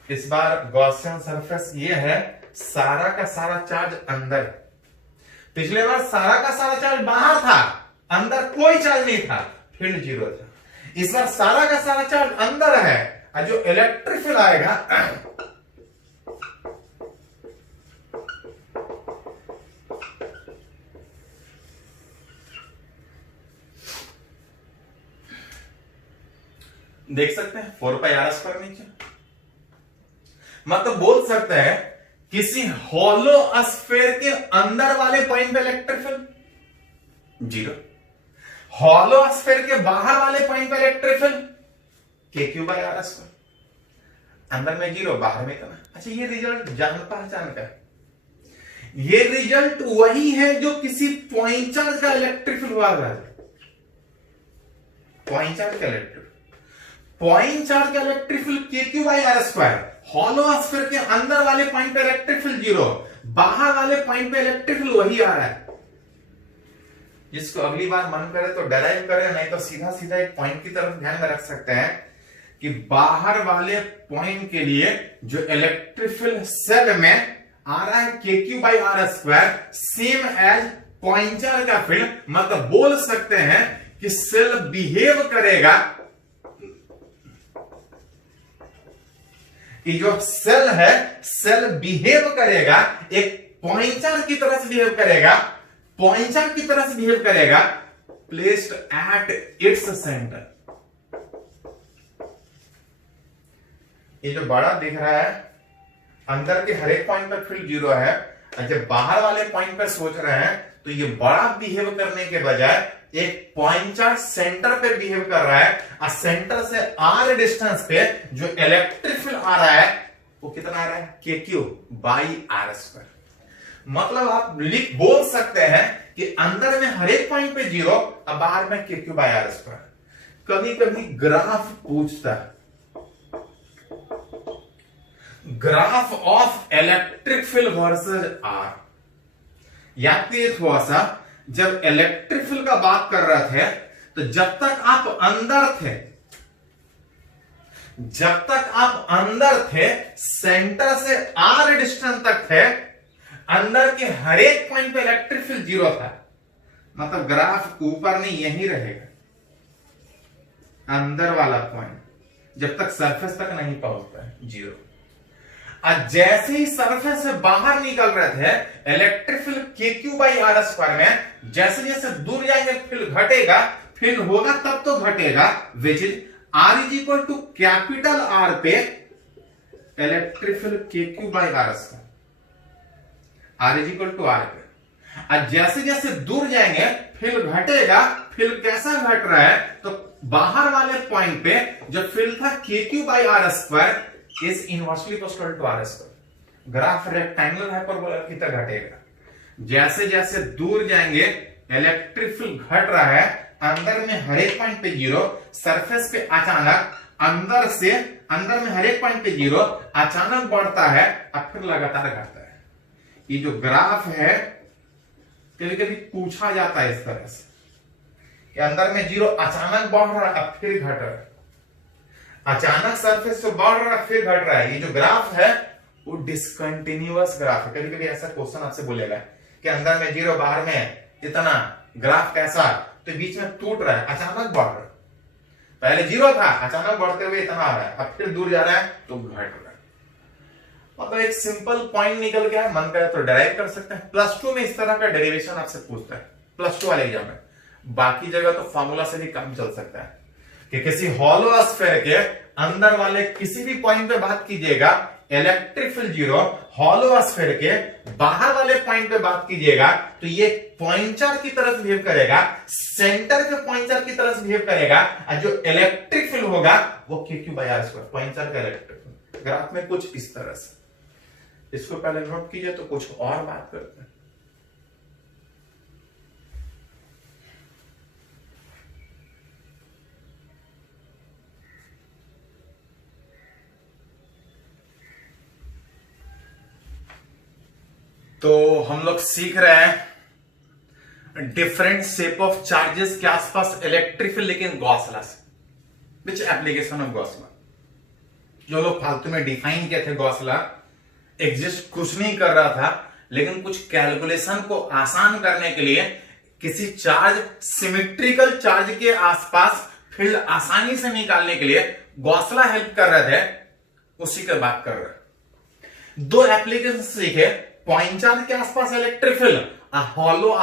इस बार गॉसियन सरफेस ये है, सारा का सारा चार्ज अंदर। पिछले बार सारा का सारा चार्ज बाहर था, अंदर कोई चार्ज नहीं था, फील्ड 0 था। इस बार सारा का सारा चार्ज अंदर है, और जो इलेक्ट्रिक फील्ड आएगा देख सकते हैं 4 पाई आर स्क्वायर नीचे। मतलब बोल सकते हैं किसी हॉलो स्फीयर के अंदर वाले पॉइंट पे इलेक्ट्रिक फील्ड 0, हॉलो स्फीयर के बाहर वाले पॉइंट पे electric field KQ by R square. अंदर में 0, बाहर में इतना। अच्छा, ये रिजल्ट जान पहचान का है। ये रिजल्ट वही है जो किसी पॉइंट चार्ज का इलेक्ट्रिक फील्ड हुआ है। पॉइंट चार्ज का electric field KQ by R square. Hollow sphere के अंदर वाले पॉइंट पे इलेक्ट्रिक फील्ड 0, बाहर वाले पॉइंट पे इलेक्ट्रिक फील्ड वही आ रहा है। जिसको अगली बार मन करे तो डराइव करे, नहीं तो सीधा सीधा एक पॉइंट की तरफ ध्यान में रख सकते हैं कि बाहर वाले पॉइंट के लिए जो इलेक्ट्रिक फील्ड सेल में आ रहा है KQ by R square, same as point charge का फील्ड। मतलब बोल सकते हैं कि सेल बिहेव करेगा, कि जो सेल है, सेल बिहेव करेगा एक पॉइंट चार्ज की तरह से बिहेव करेगा, पॉइंट चार्ज की तरह से बिहेव करेगा, प्लेस्ड एट इट्स सेंटर। ये जो बड़ा दिख रहा है, अंदर के हर एक पॉइंट पर फील्ड 0 है, और जब बाहर वाले पॉइंट पर सोच रहे हैं तो ये बड़ा बिहेव करने के बजाय एक पॉइंट चार्ज सेंटर पे बिहेव कर रहा है, और सेंटर से r डिस्टेंस पे जो इलेक्ट्रिक फील्ड आ रहा है वो कितना आ रहा है, के क्यू बाई आर स्क्वायर। मतलब आप बोल सकते हैं कि अंदर में हर एक पॉइंट पे 0 और बाहर में के क्यू बाई आर स्क्वायर। कभी कभी ग्राफ पूछता है, graph of electric field versus R. याद कीजिए थोड़ा सा, जब इलेक्ट्रिक फील्ड का बात कर रहे थे तो जब तक आप अंदर थे, सेंटर से आर डिस्टेंस तक थे, अंदर के हर एक पॉइंट पे इलेक्ट्रिक फील्ड 0 था। मतलब ग्राफ ऊपर नहीं, यही रहेगा अंदर वाला पॉइंट जब तक सरफेस तक नहीं पहुंचता है 0। और जैसे ही सरफेस से बाहर निकल रहे थे, electric field K Q by R square में जैसे जैसे दूर जाएंगे फील्ड घटेगा, फील्ड होगा तब तो घटेगा, which is R is equal to capital R पे electric field K Q by R square, R is equal to R पे। और जैसे जैसे दूर जाएंगे फील्ड घटेगा। फील्ड कैसा घट रहा है, तो बाहर वाले पॉइंट पे जो फील्ड था K Q by R square is inversely proportional to R square. Graph rectangular hyperbola की तरह घटेगा। जैसे जैसे दूर जाएंगे इलेक्ट्रिक फील्ड घट रहा है, अंदर में हर एक पॉइंट पे 0, सरफेस पे अचानक अंदर में हर एक पॉइंट पे 0 अचानक बढ़ता है और फिर लगातार घटता है। ये जो ग्राफ है कभी कभी पूछा जाता है इस तरह से कि अंदर में 0 अचानक बढ़ रहा है अब फिर घट रहा है, अचानक सरफेस से बढ़ रहा है फिर घट रहा है। ये जो ग्राफ है वो डिसकंटिन्यूअस ग्राफ है। कभी कभी ऐसा क्वेश्चन आपसे बोलेगा कि अंदर में 0 बाहर में इतना, ग्राफ कैसा, तो बीच में टूट रहा है, अचानक बढ़ रहा है। पहले 0 था, अचानक बढ़ते हुए इतना आ रहा है, अब फिर दूर जा रहा है तो घट रहा है। मतलब एक सिंपल पॉइंट निकल गया, मन करे तो डेराइव कर सकते हैं। +2 में इस तरह का डेरिवेशन आपसे पूछता है, +2 वाले एग्जाम में। बाकी जगह तो फॉर्मूला से भी काम चल सकता है कि किसी हॉलो स्फीयर के अंदर वाले किसी भी पॉइंट पे बात कीजिएगा इलेक्ट्रिक फील्ड 0, हॉलो स्फीयर के बाहर वाले पॉइंट पे बात कीजिएगा तो ये पॉइंटर की तरफ बिहेव करेगा, सेंटर के पॉइंटर की तरफ बिहेव करेगा, और जो इलेक्ट्रिक फील्ड होगा वो K Q by R square, pointer का इलेक्ट्रिक फील्ड। ग्राफ में कुछ इस तरह से, इसको पहले नोट कीजिए तो कुछ और बात करते हैं। तो हम लोग सीख रहे हैं डिफरेंट शेप ऑफ चार्जेस के आसपास इलेक्ट्रिक फील्ड, लेकिन गॉस लॉ से। Which application of Gauss law, जो लोग फालतू में डिफाइन किए थे गॉस लॉ, एग्जिस्ट कुछ नहीं कर रहा था, लेकिन कुछ कैलकुलेशन को आसान करने के लिए किसी चार्ज, सिमेट्रिकल चार्ज के आसपास फील्ड आसानी से निकालने के लिए गॉस लॉ हेल्प कर रहे थे, उसी की बात कर रहे हैं। 2 एप्लीकेशन सीखे, पॉइंट चार्ज के आसपास इलेक्ट्रिक फील्ड और हॉलो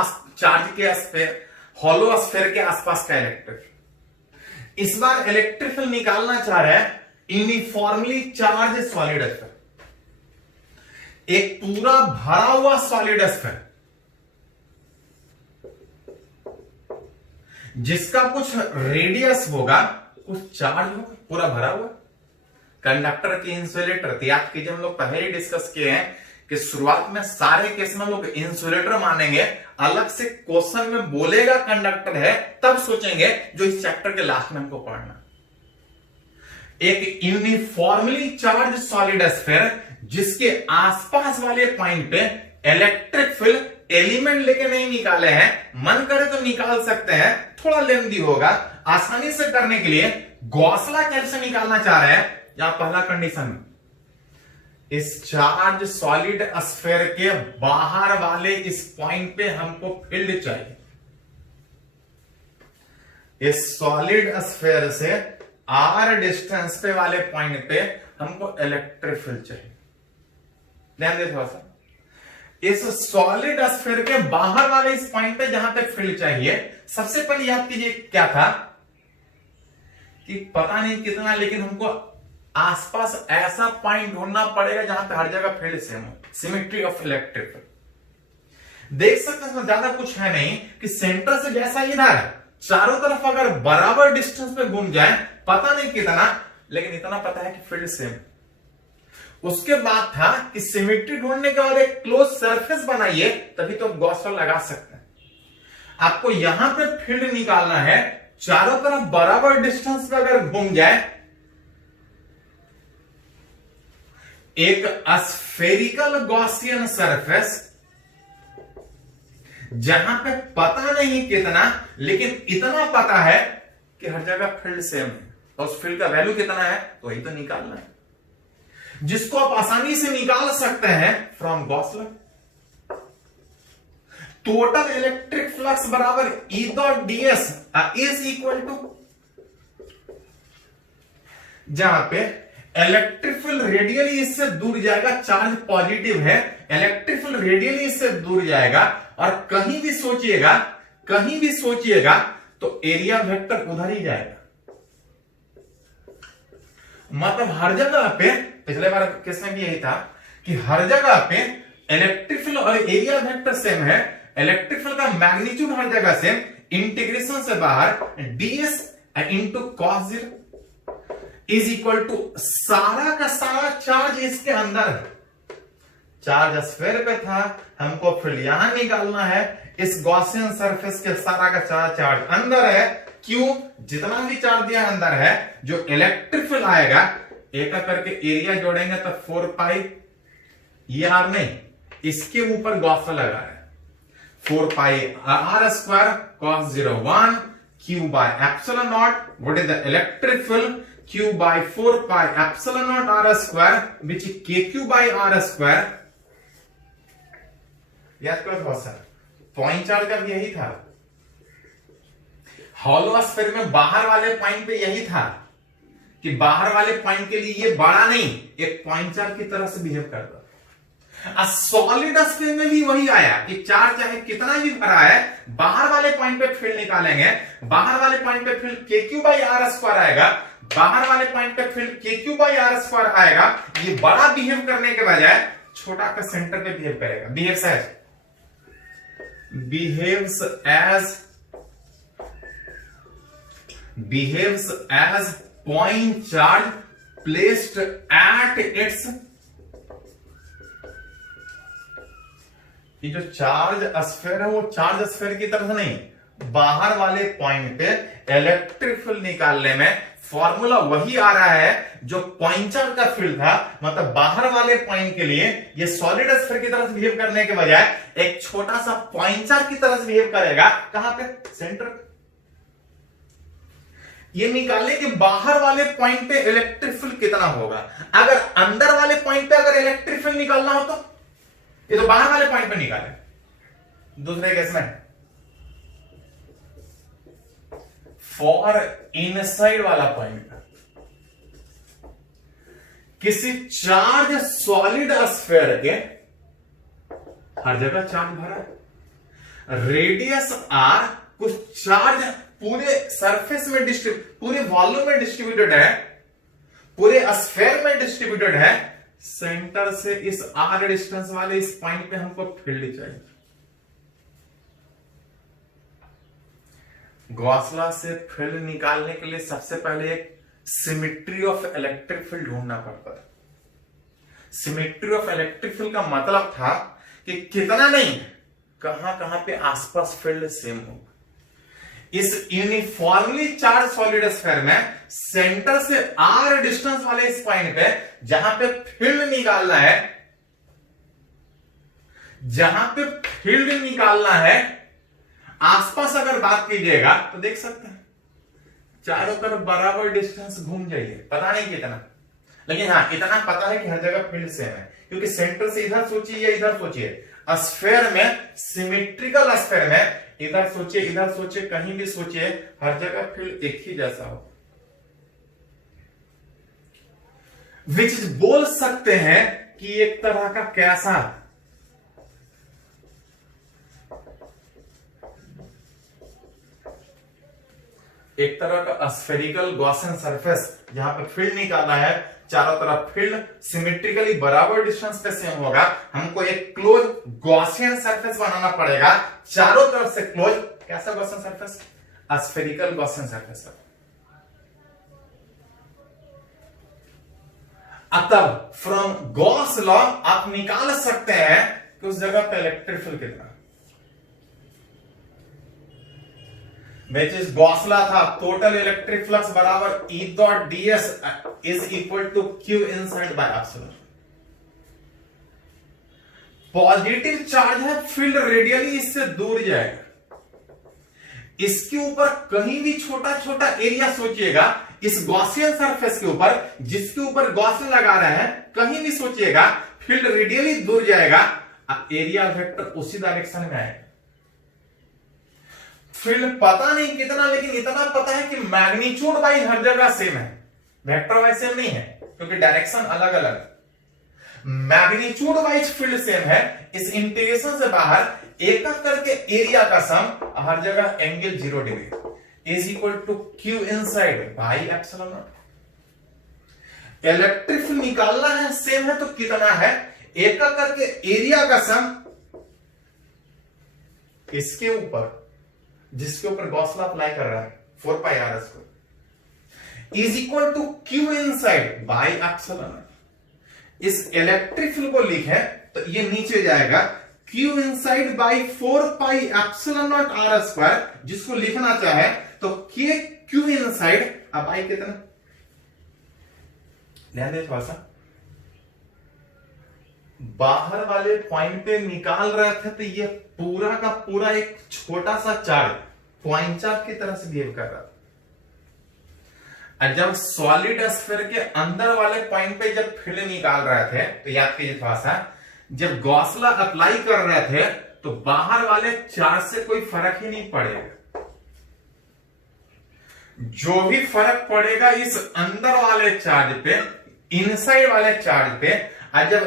स्फीयर के आसपास का इलेक्ट्रिक। इस बार इलेक्ट्रिक फील्ड निकालना चाह रहे हैं यूनिफॉर्मली चार्ज सॉलिड स्फीयर, एक पूरा भरा हुआ सॉलिड स्फीयर जिसका कुछ रेडियस होगा, कुछ चार्ज होगा, पूरा भरा हुआ। कंडक्टर की इंसुलेटर, याद कीजिए हम लोग पहले ही डिस्कस किए हैं कि शुरुआत में सारे केस में लोग इंसुलेटर मानेंगे, अलग से क्वेश्चन में बोलेगा कंडक्टर है तब सोचेंगे, जो इस चैप्टर के लास्ट में हमको पढ़ना। एक यूनिफॉर्मली चार्ज सॉलिड स्फीयर जिसके आसपास वाले पॉइंट पे इलेक्ट्रिक फील्ड एलिमेंट लेके नहीं निकाले हैं, मन करे तो निकाल सकते हैं, थोड़ा लेंथी होगा। आसानी से करने के लिए गॉस लॉ कैसे निकालना चाह रहे हैं, या पहला कंडीशन, इस चार्ज सॉलिड स्फीयर के बाहर वाले इस पॉइंट पे हमको फील्ड चाहिए। इस सॉलिड स्फीयर से आर डिस्टेंस पे वाले पॉइंट पे हमको इलेक्ट्रिक फील्ड चाहिए। ध्यान दे थोड़ा सा, इस सॉलिड स्फीयर के बाहर वाले इस पॉइंट पे जहां पे फील्ड चाहिए, सबसे पहले याद कीजिए क्या था कि पता नहीं कितना, लेकिन हमको आसपास ऐसा पॉइंट ढूंढना पड़ेगा जहां पे हर जगह फील्ड सेम हो, सिमेट्री ऑफ इलेक्ट्रिक फील्ड। देख सकते हैं ज्यादा कुछ है नहीं कि सेंटर से जैसा इधर चारों तरफ अगर बराबर डिस्टेंस पे घूम जाए, पता नहीं कितना, लेकिन इतना पता है कि फील्ड सेम। उसके बाद था कि सिमेट्री ढूंढने के बाद एक क्लोज सरफेस बनाइए, तभी तो गॉस लॉ लगा सकते हैं। आपको यहां पे फील्ड निकालना है, चारों तरफ बराबर डिस्टेंस पे अगर घूम जाए, एक स्फेरिकल गॉसियन सरफेस जहां पे पता नहीं कितना, लेकिन इतना पता है कि हर जगह फील्ड सेम है, तो उस फील्ड का वैल्यू कितना है तो वही तो निकालना है, जिसको आप आसानी से निकाल सकते हैं from Gauss law. Total electric flux बराबर E dot DS is equal to, जहां पे इलेक्ट्रिक फील्ड रेडियली इससे दूर जाएगा, चार्ज पॉजिटिव है, इलेक्ट्रिक फील्ड रेडियली इससे दूर जाएगा, और कहीं भी सोचिएगा तो एरिया वेक्टर उधर ही जाएगा। मतलब हर जगह पे, पिछले बार केस में भी यही था कि हर जगह पे इलेक्ट्रिक फील्ड और एरिया वेक्टर सेम है, इलेक्ट्रिक फील्ड का मैग्नीट्यूड हर जगह सेम, इंटीग्रेशन से बाहर DS into cos zero is equal to सारा का सारा चार्ज इसके अंदर है। चार्ज स्फीयर पे था, हमको फील्ड यहां निकालना है, इस गॉसियन सरफेस के सारा का सारा चार्ज अंदर है। क्यों? जितना भी चार्ज दिया अंदर है, जो इलेक्ट्रिक फील्ड आएगा, एक करके एरिया जोड़ेंगे तो 4 पाई, ये आर नहीं, इसके ऊपर गॉस लॉ लगा है, 4 pi are square cos 01 Q by epsilon naught, what is the electric field, Q by 4 pi epsilon naught r square which is kq by r square। याद करो थोड़ा सा, पॉइंट चार्ज का भी यही था, हॉलो स्फीयर में बाहर वाले पॉइंट पे यही था कि बाहर वाले पॉइंट के लिए ये बड़ा नहीं, एक पॉइंट चार्ज की तरह से बिहेव करता। सॉलिड स्फीयर में भी वही आया कि चार्ज चाहे कितना भी भरा है, बाहर वाले पॉइंट पे फील्ड निकालेंगे, बाहर वाले पॉइंट पे field kq by r square आएगा, बाहर वाले पॉइंट पे field kq by r square आएगा। ये बड़ा बिहेव करने के बजाय छोटा का सेंटर पे बिहेव करेगा, behaves as point charge placed at its, ये जो चार्ज स्फीयर है वो चार्ज स्फीयर की तरफ नहीं, बाहर वाले पॉइंट पे इलेक्ट्रिक फील्ड निकालने में फॉर्मूला वही आ रहा है जो पॉइंट चार्ज का फील्ड था। मतलब बाहर वाले पॉइंट के लिए ये सॉलिड स्फीयर की तरह से बिहेव करने के बजाय एक छोटा सा पॉइंट चार्ज की तरह से बिहेव करेगा। कहां पे? सेंटर। ये निकालने के बाहर वाले पॉइंट पे इलेक्ट्रिक फील्ड कितना होगा। अगर अंदर वाले पॉइंट पे अगर इलेक्ट्रिक फील्ड निकालना हो तो ये तो बाहर वाले पॉइंट पे निकाले। दूसरे केस में फॉर इनसाइड वाला पॉइंट, किसी चार्ज सॉलिड स्फीयर के हर जगह चार्ज भरा है, रेडियस आर, कुछ चार्ज पूरे सरफेस में पूरे वॉल्यूम में डिस्ट्रीब्यूटेड है, पूरे स्फीयर में डिस्ट्रीब्यूटेड है। सेंटर से इस आर डिस्टेंस वाले इस पॉइंट पे हमको फील्ड चाहिए। गॉस लॉ से फील्ड निकालने के लिए सबसे पहले एक सिमेट्री ऑफ इलेक्ट्रिक फील्ड ढूंढना पड़ता है। सिमेट्री ऑफ इलेक्ट्रिक फील्ड का मतलब था कि कितना नहीं, कहां कहां पे आसपास फील्ड सेम हो। इस यूनिफॉर्मली चार्ज सॉलिड स्फीयर में सेंटर से आर डिस्टेंस वाले इस पॉइंट पे जहां पे फील्ड निकालना है, आसपास अगर बात कीजिएगा तो देख सकते हैं चारों तरफ बराबर डिस्टेंस घूम जाइए, पता नहीं कितना, लेकिन हाँ इतना पता है कि हर जगह फील्ड सेम है। क्योंकि सेंटर से इधर सोचिए या इधर सोचिए, स्फीयर में, सिमेट्रिकल स्फीयर में इधर सोचिए कहीं भी सोचिए, हर जगह फील्ड एक ही जैसा हो। विच बोल सकते हैं कि एक तरह का कैसा, एक तरह का स्फेरिकल गॉसियन सरफेस जहां पे फील्ड निकालना है, चारों तरफ फील्ड सिमेट्रिकली बराबर डिस्टेंस पे सेम होगा। हमको एक क्लोज गॉसियन सरफेस बनाना पड़ेगा, चारों तरफ से क्लोज। कैसा Gaussian surface? Spherical Gaussian surface. तब फ्रॉम गॉस लॉ आप निकाल सकते हैं कि उस जगह पे इलेक्ट्रिक फील्ड कितना, विच इज गॉस लॉ था टोटल इलेक्ट्रिक फ्लक्स बराबर E dot ds is equal to Q inside by epsilon. Positive charge है, फील्ड रेडियली इससे दूर जाएगा, इसके ऊपर कहीं भी छोटा छोटा एरिया सोचिएगा, इस गॉसियन सरफेस के ऊपर जिसके ऊपर गॉसियन लगा रहे हैं कहीं भी सोचिएगा फील्ड रेडियली दूर जाएगा, एरिया वेक्टर उसी डायरेक्शन में आएगा। फील्ड पता नहीं कितना, लेकिन इतना पता है कि मैग्नीट्यूड वाइज हर जगह सेम है, वेक्टर वाइज सेम नहीं है क्योंकि डायरेक्शन अलग अलग। मैग्नीट्यूड वाइज फील्ड सेम है, इस इंटीग्रेशन से बाहर एक एक करके एरिया का सम हर जगह angle 0 degree is equal to Q inside by epsilon naught. Electric field निकालना है, सेम है तो कितना है, एक एक करके एरिया का सम इसके ऊपर जिसके ऊपर गॉस लॉ अप्लाई कर रहा है 4 pi r square is equal to Q inside by epsilon naught. इस इलेक्ट्रिक फील्ड को लिखे तो ये नीचे जाएगा Q inside by 4 pi epsilon naught r square, जिसको लिखना चाहे तो K Q इनसाइड, अब आई कितना ध्यान दे थोड़ा सा, बाहर वाले पॉइंट पे निकाल रहे थे तो ये पूरा का पूरा एक छोटा सा चार्ज पॉइंट चार्ज की तरह से बिहेव कर रहा था। जब सॉलिड स्फीयर के अंदर वाले पॉइंट पे जब फील्ड निकाल रहे थे तो याद कीजिए थोड़ा सा, जब गॉस लॉ अप्लाई कर रहे थे तो बाहर वाले चार्ज से कोई फर्क ही नहीं पड़ेगा, जो भी फर्क पड़ेगा इस अंदर वाले चार्ज पे, इनसाइड वाले चार्ज पे। और जब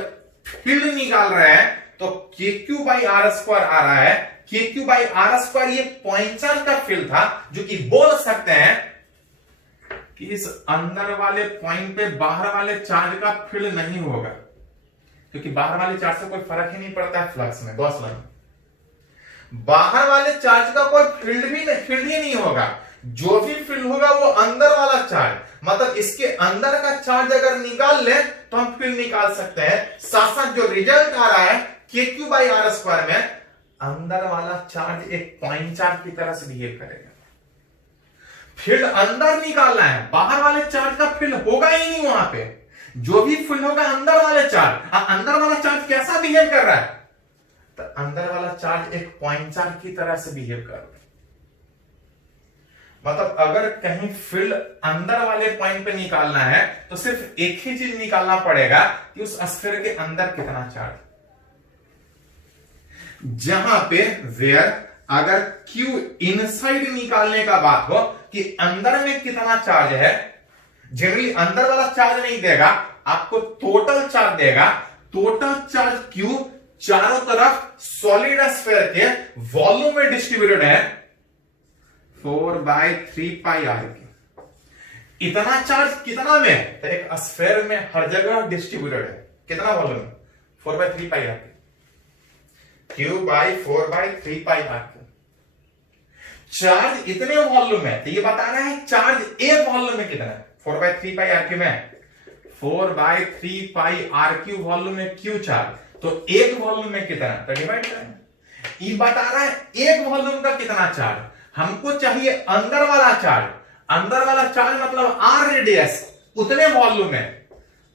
फील्ड निकाल रहे हैं तो KQ बाई आर स्क्वायर आ रहा है, KQ बाई आर स्क्वायर ये पॉइंट चार्ज का फील्ड था, जो कि बोल सकते हैं कि इस अंदर वाले पॉइंट पे बाहर वाले चार्ज का फील्ड नहीं होगा, क्योंकि बाहर वाले चार्ज से कोई फर्क ही नहीं पड़ता है फ्लक्स में, गॉस लॉ में बाहर वाले चार्ज का कोई फील्ड ही नहीं होगा, जो भी फील्ड होगा वो अंदर वाला चार्ज, मतलब इसके अंदर का चार्ज अगर निकाल ले तो हम फील्ड निकाल सकते हैं। साथ साथ जो रिजल्ट आ रहा है KQ बाई आर स्क्वायर में, अंदर वाला चार्ज एक पॉइंट चार्ज की तरह से बिहेव करेगा। फील्ड अंदर निकालना है, बाहर वाले चार्ज का फील्ड होगा ही नहीं वहां पे, जो भी फील्ड होगा अंदर वाले चार्ज। अंदर वाला चार्ज कैसा बिहेव कर रहा है, तो अंदर वाला चार्ज एक पॉइंट चार्ज की तरह से बिहेव कर रहा है। मतलब अगर कहीं फील्ड अंदर वाले पॉइंट पे निकालना है तो सिर्फ एक ही चीज निकालना पड़ेगा कि उस स्फीयर के अंदर कितना चार्ज, जहां पे वेयर अगर Q इनसाइड निकालने का बात हो कि अंदर में कितना चार्ज है, जनरली अंदर वाला चार्ज नहीं देगा आपको, टोटल चार्ज देगा। टोटल चार्ज Q चारों तरफ सॉलिड स्फीयर के वॉल्यूम में डिस्ट्रीब्यूटेड है 4/3 पाई r की। इतना चार्ज कितना में, तो एक स्फीयर में हर जगह डिस्ट्रीब्यूटेड है, कितना वॉल्यूम 4/3 पाई r की, Q बाई 4/3 पाई r की। चार्ज इतने वॉल्यूम में, तो ये बता रहा है चार्ज एक वॉल्यूम में कितना है, 4/3 पाई r की में 4/3 पाई r3 वॉल्यूम में Q चार्ज, तो एक वॉल्यूम में कितना, तो डिवाइड करेंगे। ये बता रहा है एक वॉल्यूम का कितना चार्ज, हमको चाहिए अंदर वाला चार्ज, अंदर वाला चार्ज मतलब r रेडियस, उतने वॉल्यूम में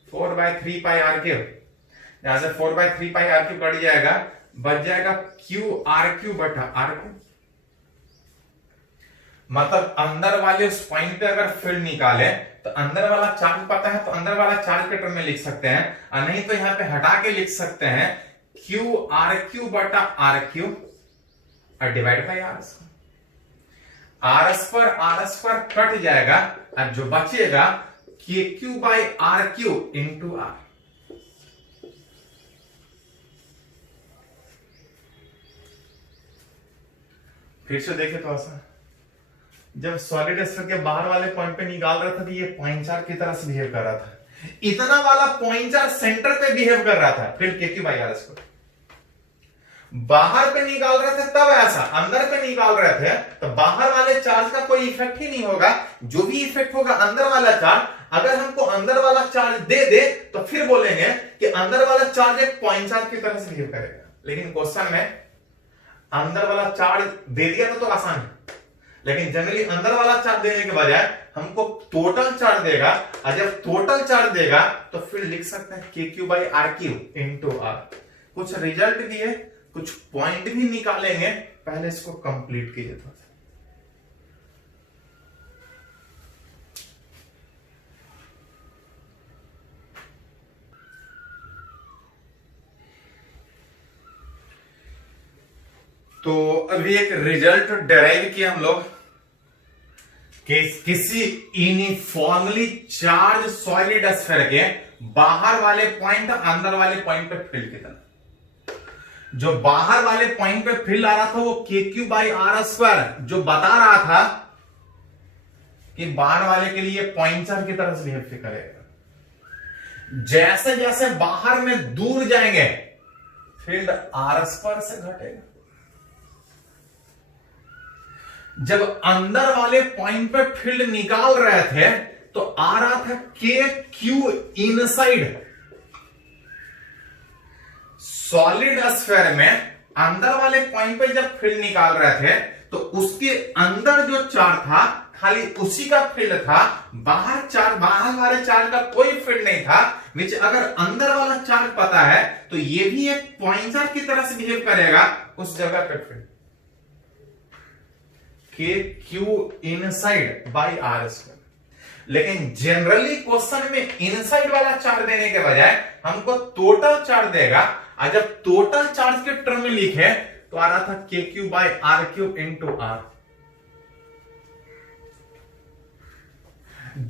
4/3 पाई r3, यहां से 4/3 पाई r3 कट जाएगा, बच जाएगा Q r3 बटा r3। मतलब अंदर वाले उस पॉइंट पे अगर फील्ड निकाले तो अंदर वाला चार्ज पता है तो अंदर वाला चार्ज के टर्म में लिख सकते हैं, और नहीं तो यहां पे हटा के लिख सकते हैं Q r3 बटा r3 और divide by r square cut जाएगा, और जो बचेगा KQ by r3 into r। फिर से देखे थोड़ा सा, जब सॉलिड स्फीयर के बाहर वाले पॉइंट पे निकाल रहा था तो ये पॉइंट चार्ज की तरह से बिहेव कर रहा था, इतना वाला पॉइंट चार्ज सेंटर पे बिहेव कर रहा था, फिर KQ बाई r स्क्वायर। बाहर पे निकाल रहे थे तब ऐसा, अंदर पे निकाल रहे थे तो बाहर वाले चार्ज का कोई इफेक्ट ही नहीं होगा, जो भी इफेक्ट होगा अंदर वाला चार्ज, अगर हमको अंदर वाला चार्ज दे दे तो फिर बोलेंगे कि अंदर वाला चार्ज एक पॉइंट चार्ज की तरह से बिहेव करेगा। लेकिन क्वेश्चन में अंदर वाला चार्ज दे दिया तो आसान है, लेकिन जनरली अंदर वाला चार्ज देने के बजाय हमको टोटल चार्ज देगा, और जब टोटल चार्ज देगा तो फिर लिख सकते हैं KQ/RQ इंटू आर। कुछ रिजल्ट भी है, कुछ पॉइंट भी निकालेंगे, पहले इसको कंप्लीट कीजिए थोड़ा सा। तो अभी एक रिजल्ट डेराइव किया हम लोग कि किसी यूनिफॉर्मली चार्ज सॉलिड स्फीयर के बाहर वाले पॉइंट अंदर वाले पॉइंट पे फील्ड कितना। जो बाहर वाले पॉइंट पे फील्ड आ रहा था वो KQ/R², जो बता रहा था कि बाहर वाले के लिए पॉइंट चार्ज की तरह से बिहेव करेगा। जैसे जैसे बाहर में दूर जाएंगे फील्ड R² से घटेगा। जब अंदर वाले पॉइंट पे फील्ड निकाल रहे थे तो आ रहा था KQ इनसाइड। सॉलिड स्फीयर में अंदर वाले पॉइंट पे जब फील्ड निकाल रहे थे तो उसके अंदर जो चार्ज था खाली उसी का फील्ड था, बाहर वाले चार्ज का कोई फील्ड नहीं था। विच अगर अंदर वाला चार्ज पता है तो ये भी एक पॉइंट चार्ज की तरह से बिहेव करेगा उस जगह पे फील्ड। KQ inside/R²। लेकिन जनरली क्वेश्चन में इनसाइड वाला चार्ज देने के बजाय हमको टोटल चार्ज देगा, और जब टोटल चार्ज के टर्म में लिखे तो आ रहा था KQ/RQ इंटू आर।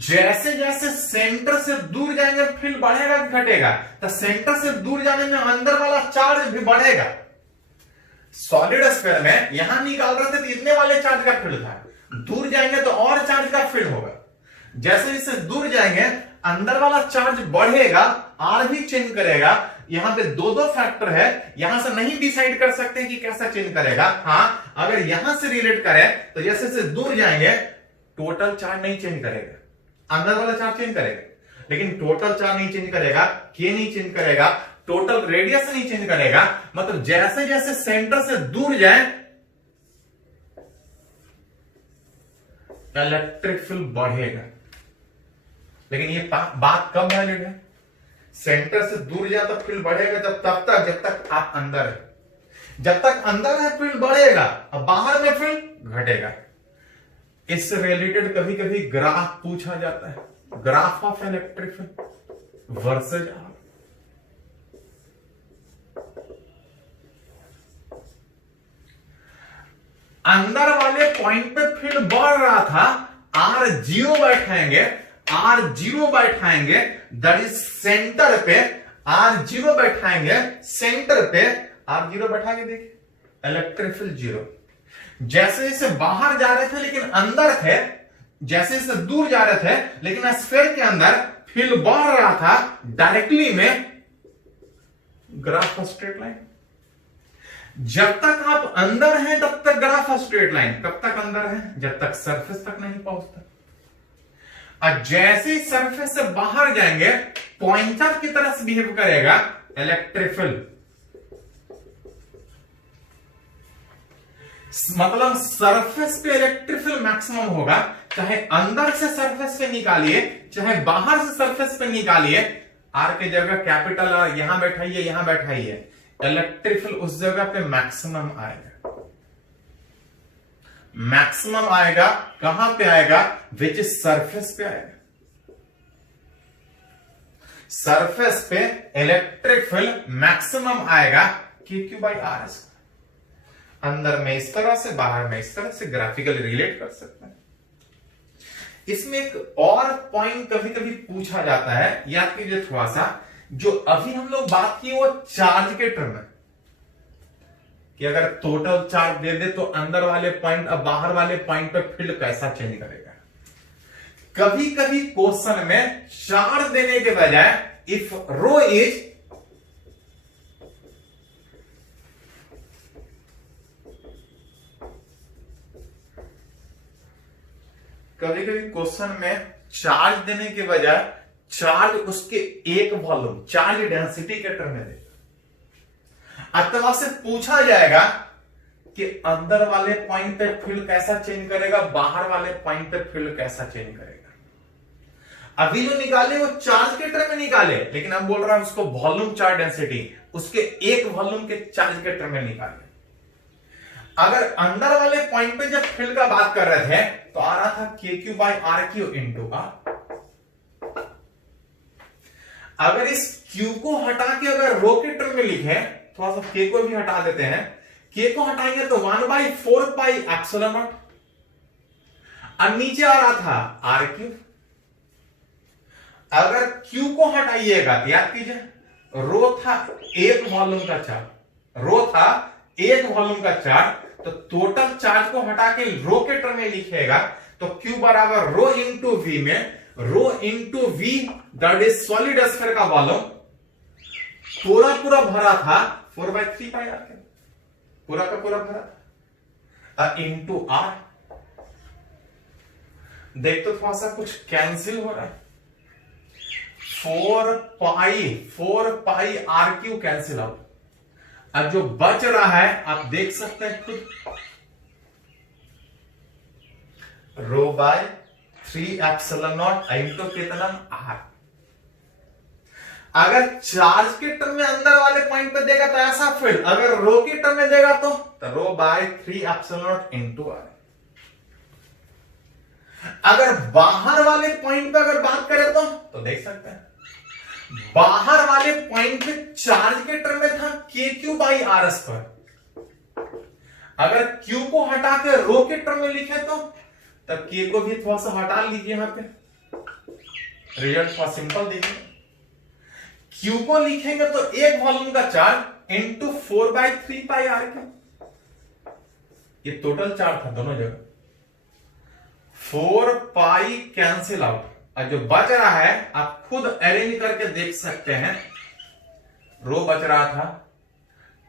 जैसे जैसे सेंटर से दूर जाएंगे फील्ड बढ़ेगा कि घटेगा, तो सेंटर से दूर जाने में अंदर वाला चार्ज भी बढ़ेगा। सॉलिड स्फीयर में यहां निकाल रहे थे तो इतने वाले चार्ज का फील्ड था, दूर जाएंगे तो और चार्ज का फील्ड होगा। जैसे जैसे दूर जाएंगे अंदर वाला चार्ज बढ़ेगा, आर भी चेंज करेगा। यहां पे दो दो फैक्टर है, यहां से नहीं डिसाइड कर सकते कि कैसा चेंज करेगा। हाँ, अगर यहां से रिलेट करें तो जैसे जैसे दूर जाएंगे टोटल चार्ज नहीं चेंज करेगा, अंदर वाला चार्ज चेंज करेगा, लेकिन टोटल चार्ज नहीं चेंज करेगा, के नहीं चेंज करेगा, टोटल रेडियस नहीं चेंज करेगा। मतलब जैसे जैसे सेंटर से दूर जाए इलेक्ट्रिक फील्ड बढ़ेगा। लेकिन ये बात कब वैलिड है? सेंटर से दूर जाए तो फील्ड बढ़ेगा जब तक आप अंदर है। जब तक अंदर है फील्ड बढ़ेगा, और बाहर में फील्ड घटेगा। इससे रिलेटेड कभी कभी ग्राफ पूछा जाता है, graph of electric field versus are. अंदर वाले पॉइंट पे फील्ड बढ़ रहा था, R0 बैठाएंगे दैट इज सेंटर पे, R0 बैठाएंगे सेंटर पे, R0 बैठा के देखिए इलेक्ट्रिक फील्ड 0। जैसे जैसे बाहर जा रहे थे लेकिन अंदर थे, जैसे जैसे दूर जा रहे थे लेकिन स्फीयर के अंदर फील्ड बढ़ रहा था डायरेक्टली में, ग्राफ स्ट्रेट लाइन। जब तक आप अंदर हैं तब तक ग्राफ स्ट्रेट लाइन। कब तक अंदर है? जब तक सरफेस तक नहीं पहुंचता। और जैसे ही सरफेस से बाहर जाएंगे पॉइंटर की तरह से बिहेव करेगा इलेक्ट्रिक फील्ड। मतलब सरफेस पे इलेक्ट्रिक फील्ड मैक्सिमम होगा, चाहे अंदर से सरफेस पे निकालिए चाहे बाहर से सरफेस पे निकालिए। आर की जगह कैपिटल आर यहां बैठाइए, यहां बैठाइए, इलेक्ट्रिक फील्ड उस जगह पे मैक्सिमम आएगा। मैक्सिमम आएगा कहां पे आएगा? विच इज सरफेस पे आएगा। सरफेस पे इलेक्ट्रिक फील्ड मैक्सिमम आएगा KQ/R। अंदर में इस तरह से, बाहर में इस तरह से ग्राफिकली रिलेट कर सकते हैं। इसमें एक और पॉइंट कभी कभी पूछा जाता है, याद कीजिए थोड़ा सा, जो अभी हम लोग बात की वो चार्ज के टर्म में, कि अगर टोटल चार्ज दे दे तो अंदर वाले पॉइंट और बाहर वाले पॉइंट पे फील्ड कैसा चेंज करेगा। कभी कभी क्वेश्चन में चार्ज देने के बजाय इफ रो इज कभी कभी क्वेश्चन में चार्ज देने के बजाय चार्ज उसके एक वॉल्यूम चार्ज डेंसिटी के टर्म में देगा। अथवा से पूछा जाएगा कि अंदर वाले पॉइंट पे फील्ड कैसा चेंज करेगा, बाहर वाले पॉइंट पे फील्ड कैसा चेंज करेगा। अभी जो निकाले वो चार्ज के टर्म में निकाले, लेकिन हम बोल रहे हैं उसको वॉल्यूम चार्ज डेंसिटी उसके एक वॉल्यूम के चार्ज के टर्म में निकाले। अगर अंदर वाले पॉइंट पे जब फील्ड का बात कर रहे थे तो आ रहा था KQ by RQ into R। अगर इस Q को हटा के अगर रो के टर्म में लिखे, थोड़ा सा K को भी हटा देते हैं, K को हटाएंगे तो 1/4 पाई एप्सिलॉन नॉट, और नीचे आ रहा था RQ। अगर Q को हटाइएगा तो याद कीजिए रो था एक वॉल्यूम का चार्ज, रो था एक वॉल्यूम का चार्ज, तो टोटल चार्ज को हटा के रो के टर्म में लिखेगा तो Q बराबर रो इंटू V में rho into V that is solid sphere का वॉल्यूम पूरा पूरा भरा था 4/3 पाई आर, पूरा का पूरा भरा था, इंटू R। देख तो थोड़ा सा कुछ कैंसिल हो रहा है, 4 पाई RQ कैंसिल आउट। अब जो बच रहा है आप देख सकते हैं खुद, रो बाय 3 एप्सिलॉन नॉट इंटू कितना R। अगर चार्ज के टर्म में अंदर वाले पॉइंट पे देगा तो ऐसा फील्ड, अगर रो के टर्म में देगा तो rho by 3 epsilon naught into R। अगर बाहर वाले पॉइंट पे अगर बात करें तो देख सकते हैं बाहर वाले पॉइंट पे चार्ज के टर्म में था KQ बाई R स्क्वायर। अगर Q को हटा के रो के टर्म में लिखे तो तब K को भी थोड़ा सा हटा लीजिए, यहां पे रिजल्ट थोड़ा सिंपल देखिए। Q को लिखेंगे तो एक वॉल्यूम का चार्ज इंटू 4/3 पाई RQ, ये टोटल चार्ज था दोनों जगह। 4 पाई कैंसिल आउट, और जो बच रहा है आप खुद अरेंज करके देख सकते हैं। रो बच रहा था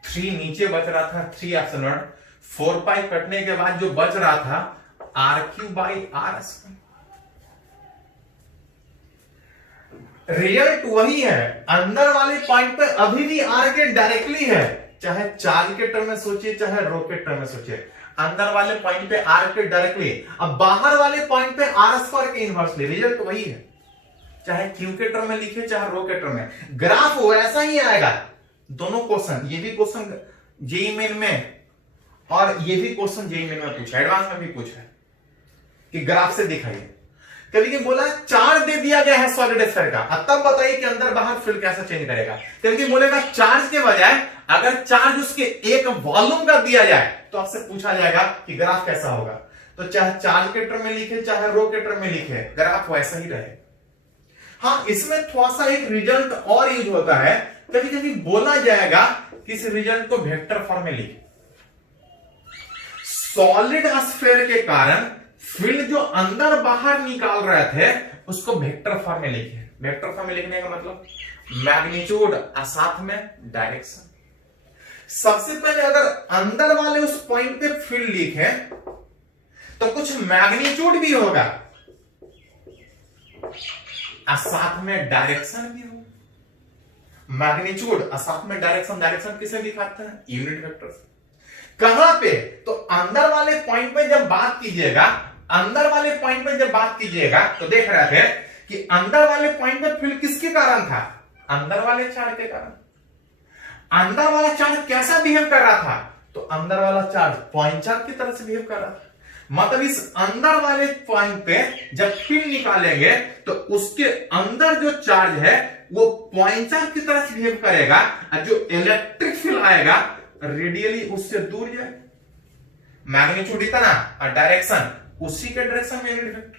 3, नीचे बच रहा था 3 एप्सिलॉन नॉट, 4 पाई कटने के बाद जो बच रहा था RQ by R square. Result वही है, अंदर वाले पॉइंट पे अभी भी R के डायरेक्टली है, चाहे चार्ज के टर्म में सोचिए चाहे रो के टर्म में सोचिए, अंदर वाले पॉइंट पे R के डायरेक्टली, अब बाहर वाले पॉइंट पे R स्क्वायर के इनवर्सली, रिजल्ट वही है, चाहे Q के टर्म में लिखे चाहे रो के टर्म में, ग्राफ वैसा ही आएगा। दोनों क्वेश्चन, ये भी क्वेश्चन जेईई मेन में और ये भी क्वेश्चन जेईई मेन में पूछा है, एडवांस में भी पूछा है कि ग्राफ से दिखाइए। कभी कभी बोला चार्ज दे दिया गया है सॉलिड स्फीयर का, अब तब बताइए कि अंदर बाहर फील्ड कैसा चेंज करेगा। कभी बोलेगा चार्ज के बजाय अगर चार्ज उसके एक वॉल्यूम का दिया जाए तो आपसे पूछा जाएगा कि ग्राफ कैसा होगा, तो चाहे चार्ज के टर्म में लिखे चाहे रो के टर्म में लिखे ग्राफ वैसा ही रहे। हाँ, इसमें थोड़ा सा एक रिजल्ट और यूज होता है, कभी कभी बोला जाएगा कि इस रिजल्ट को वेक्टर फॉर्म में लिखे। सॉलिड स्फीयर के कारण फील्ड जो अंदर बाहर निकाल रहे थे उसको वेक्टर फॉर्म में लिखे। वेक्टर फॉर्म में लिखने का मतलब मैग्नीट्यूड और साथ में डायरेक्शन। सबसे पहले अगर अंदर वाले उस पॉइंट पे फील्ड लिखे तो कुछ मैग्नीट्यूड भी होगा और साथ में डायरेक्शन भी होगा। मैग्नीट्यूड और साथ में डायरेक्शन, डायरेक्शन किसे दिखाते हैं? यूनिट वेक्टर से। कहां पे? तो अंदर वाले पॉइंट पे जब बात कीजिएगा, अंदर वाले पॉइंट पे जब बात कीजिएगा तो देख रहे थे कि अंदर वाले पॉइंट पे फील्ड किसके कारण था? अंदर वाले चार्ज के कारण। अंदर वाला चार्ज कैसा बिहेव कर रहा था? तो अंदर वाला चार्ज पॉइंट चार्ज की तरह से बिहेव कर रहा था। मतलब इस अंदर वाले पॉइंट पे जब फील्ड निकालेंगे तो उसके अंदर जो चार्ज है वो पॉइंट चार्ज की तरह से बिहेव करेगा और जो इलेक्ट्रिक फील्ड आएगा रेडियली उससे दूर जाए। मैग्नीट्यूड इतना और डायरेक्शन उसी के डायरेक्शन में यूनिट वेक्टर,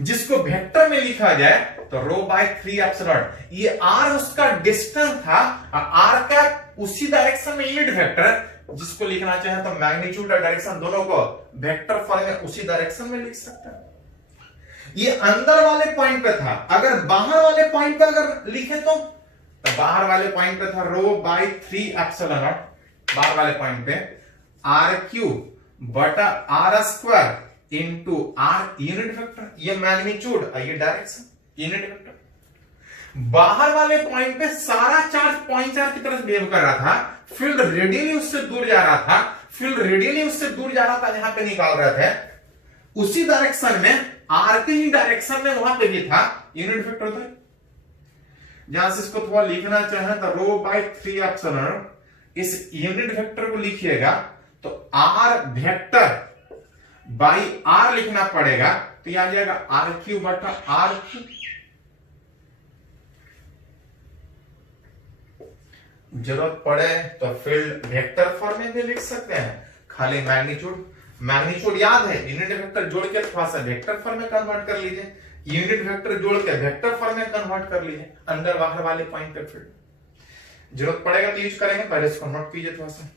जिसको वेक्टर में लिखा जाए तो रो बाय 3 एप्सिलॉन। ये r उसका डिस्टेंस था और r का उसी डायरेक्शन में यूनिट वेक्टर, जिसको लिखना चाहे तो मैग्नीट्यूड और डायरेक्शन दोनों को वेक्टर फॉर्म में उसी डायरेक्शन में लिख सकते हैं। ये अंदर वाले पॉइंट पे था। अगर बाहर वाले पॉइंट पे अगर लिखे तो बाहर वाले पॉइंट पे था रो बाय 3 एप्सिलॉन नॉट। बाहर वाले पॉइंट पे RQ बटा R square into R unit vector, ये मैग्नीट्यूड और ये डायरेक्शन यूनिट वेक्टर। बाहर वाले पॉइंट पे सारा चार्ज पॉइंट चार्ज की तरफ बिहेव कर रहा था, फील्ड रेडियली उससे दूर जा रहा था, फील्ड रेडियली उससे दूर जा रहा था जहां पे निकाल रहे थे, उसी डायरेक्शन में आर के ही डायरेक्शन में वहां पे भी था यूनिट वेक्टर। था जहां से इसको थोड़ा लिखना चाहे तो रो बाय 3 एप्सिलॉन, इस यूनिट वेक्टर को लिखिएगा तो आर वेक्टर बाई आर लिखना पड़ेगा, तो यह आ जाएगा आर क्यू बटा आर क्यू। जरूरत पड़े तो फील्ड वेक्टर फॉर्म में भी लिख सकते हैं, खाली मैग्नीट्यूड याद है, यूनिट वेक्टर जोड़ के थोड़ा सा वेक्टर फॉर्म में कन्वर्ट कर लीजिए, यूनिट वेक्टर जोड़ के वेक्टर फॉर्म में कन्वर्ट कर लीजिए अंदर बाहर वाले पॉइंट पे फील्ड। जरूरत पड़ेगा तो यूज करेंगे, पहले इसको नोट कीजिए थोड़ा सा।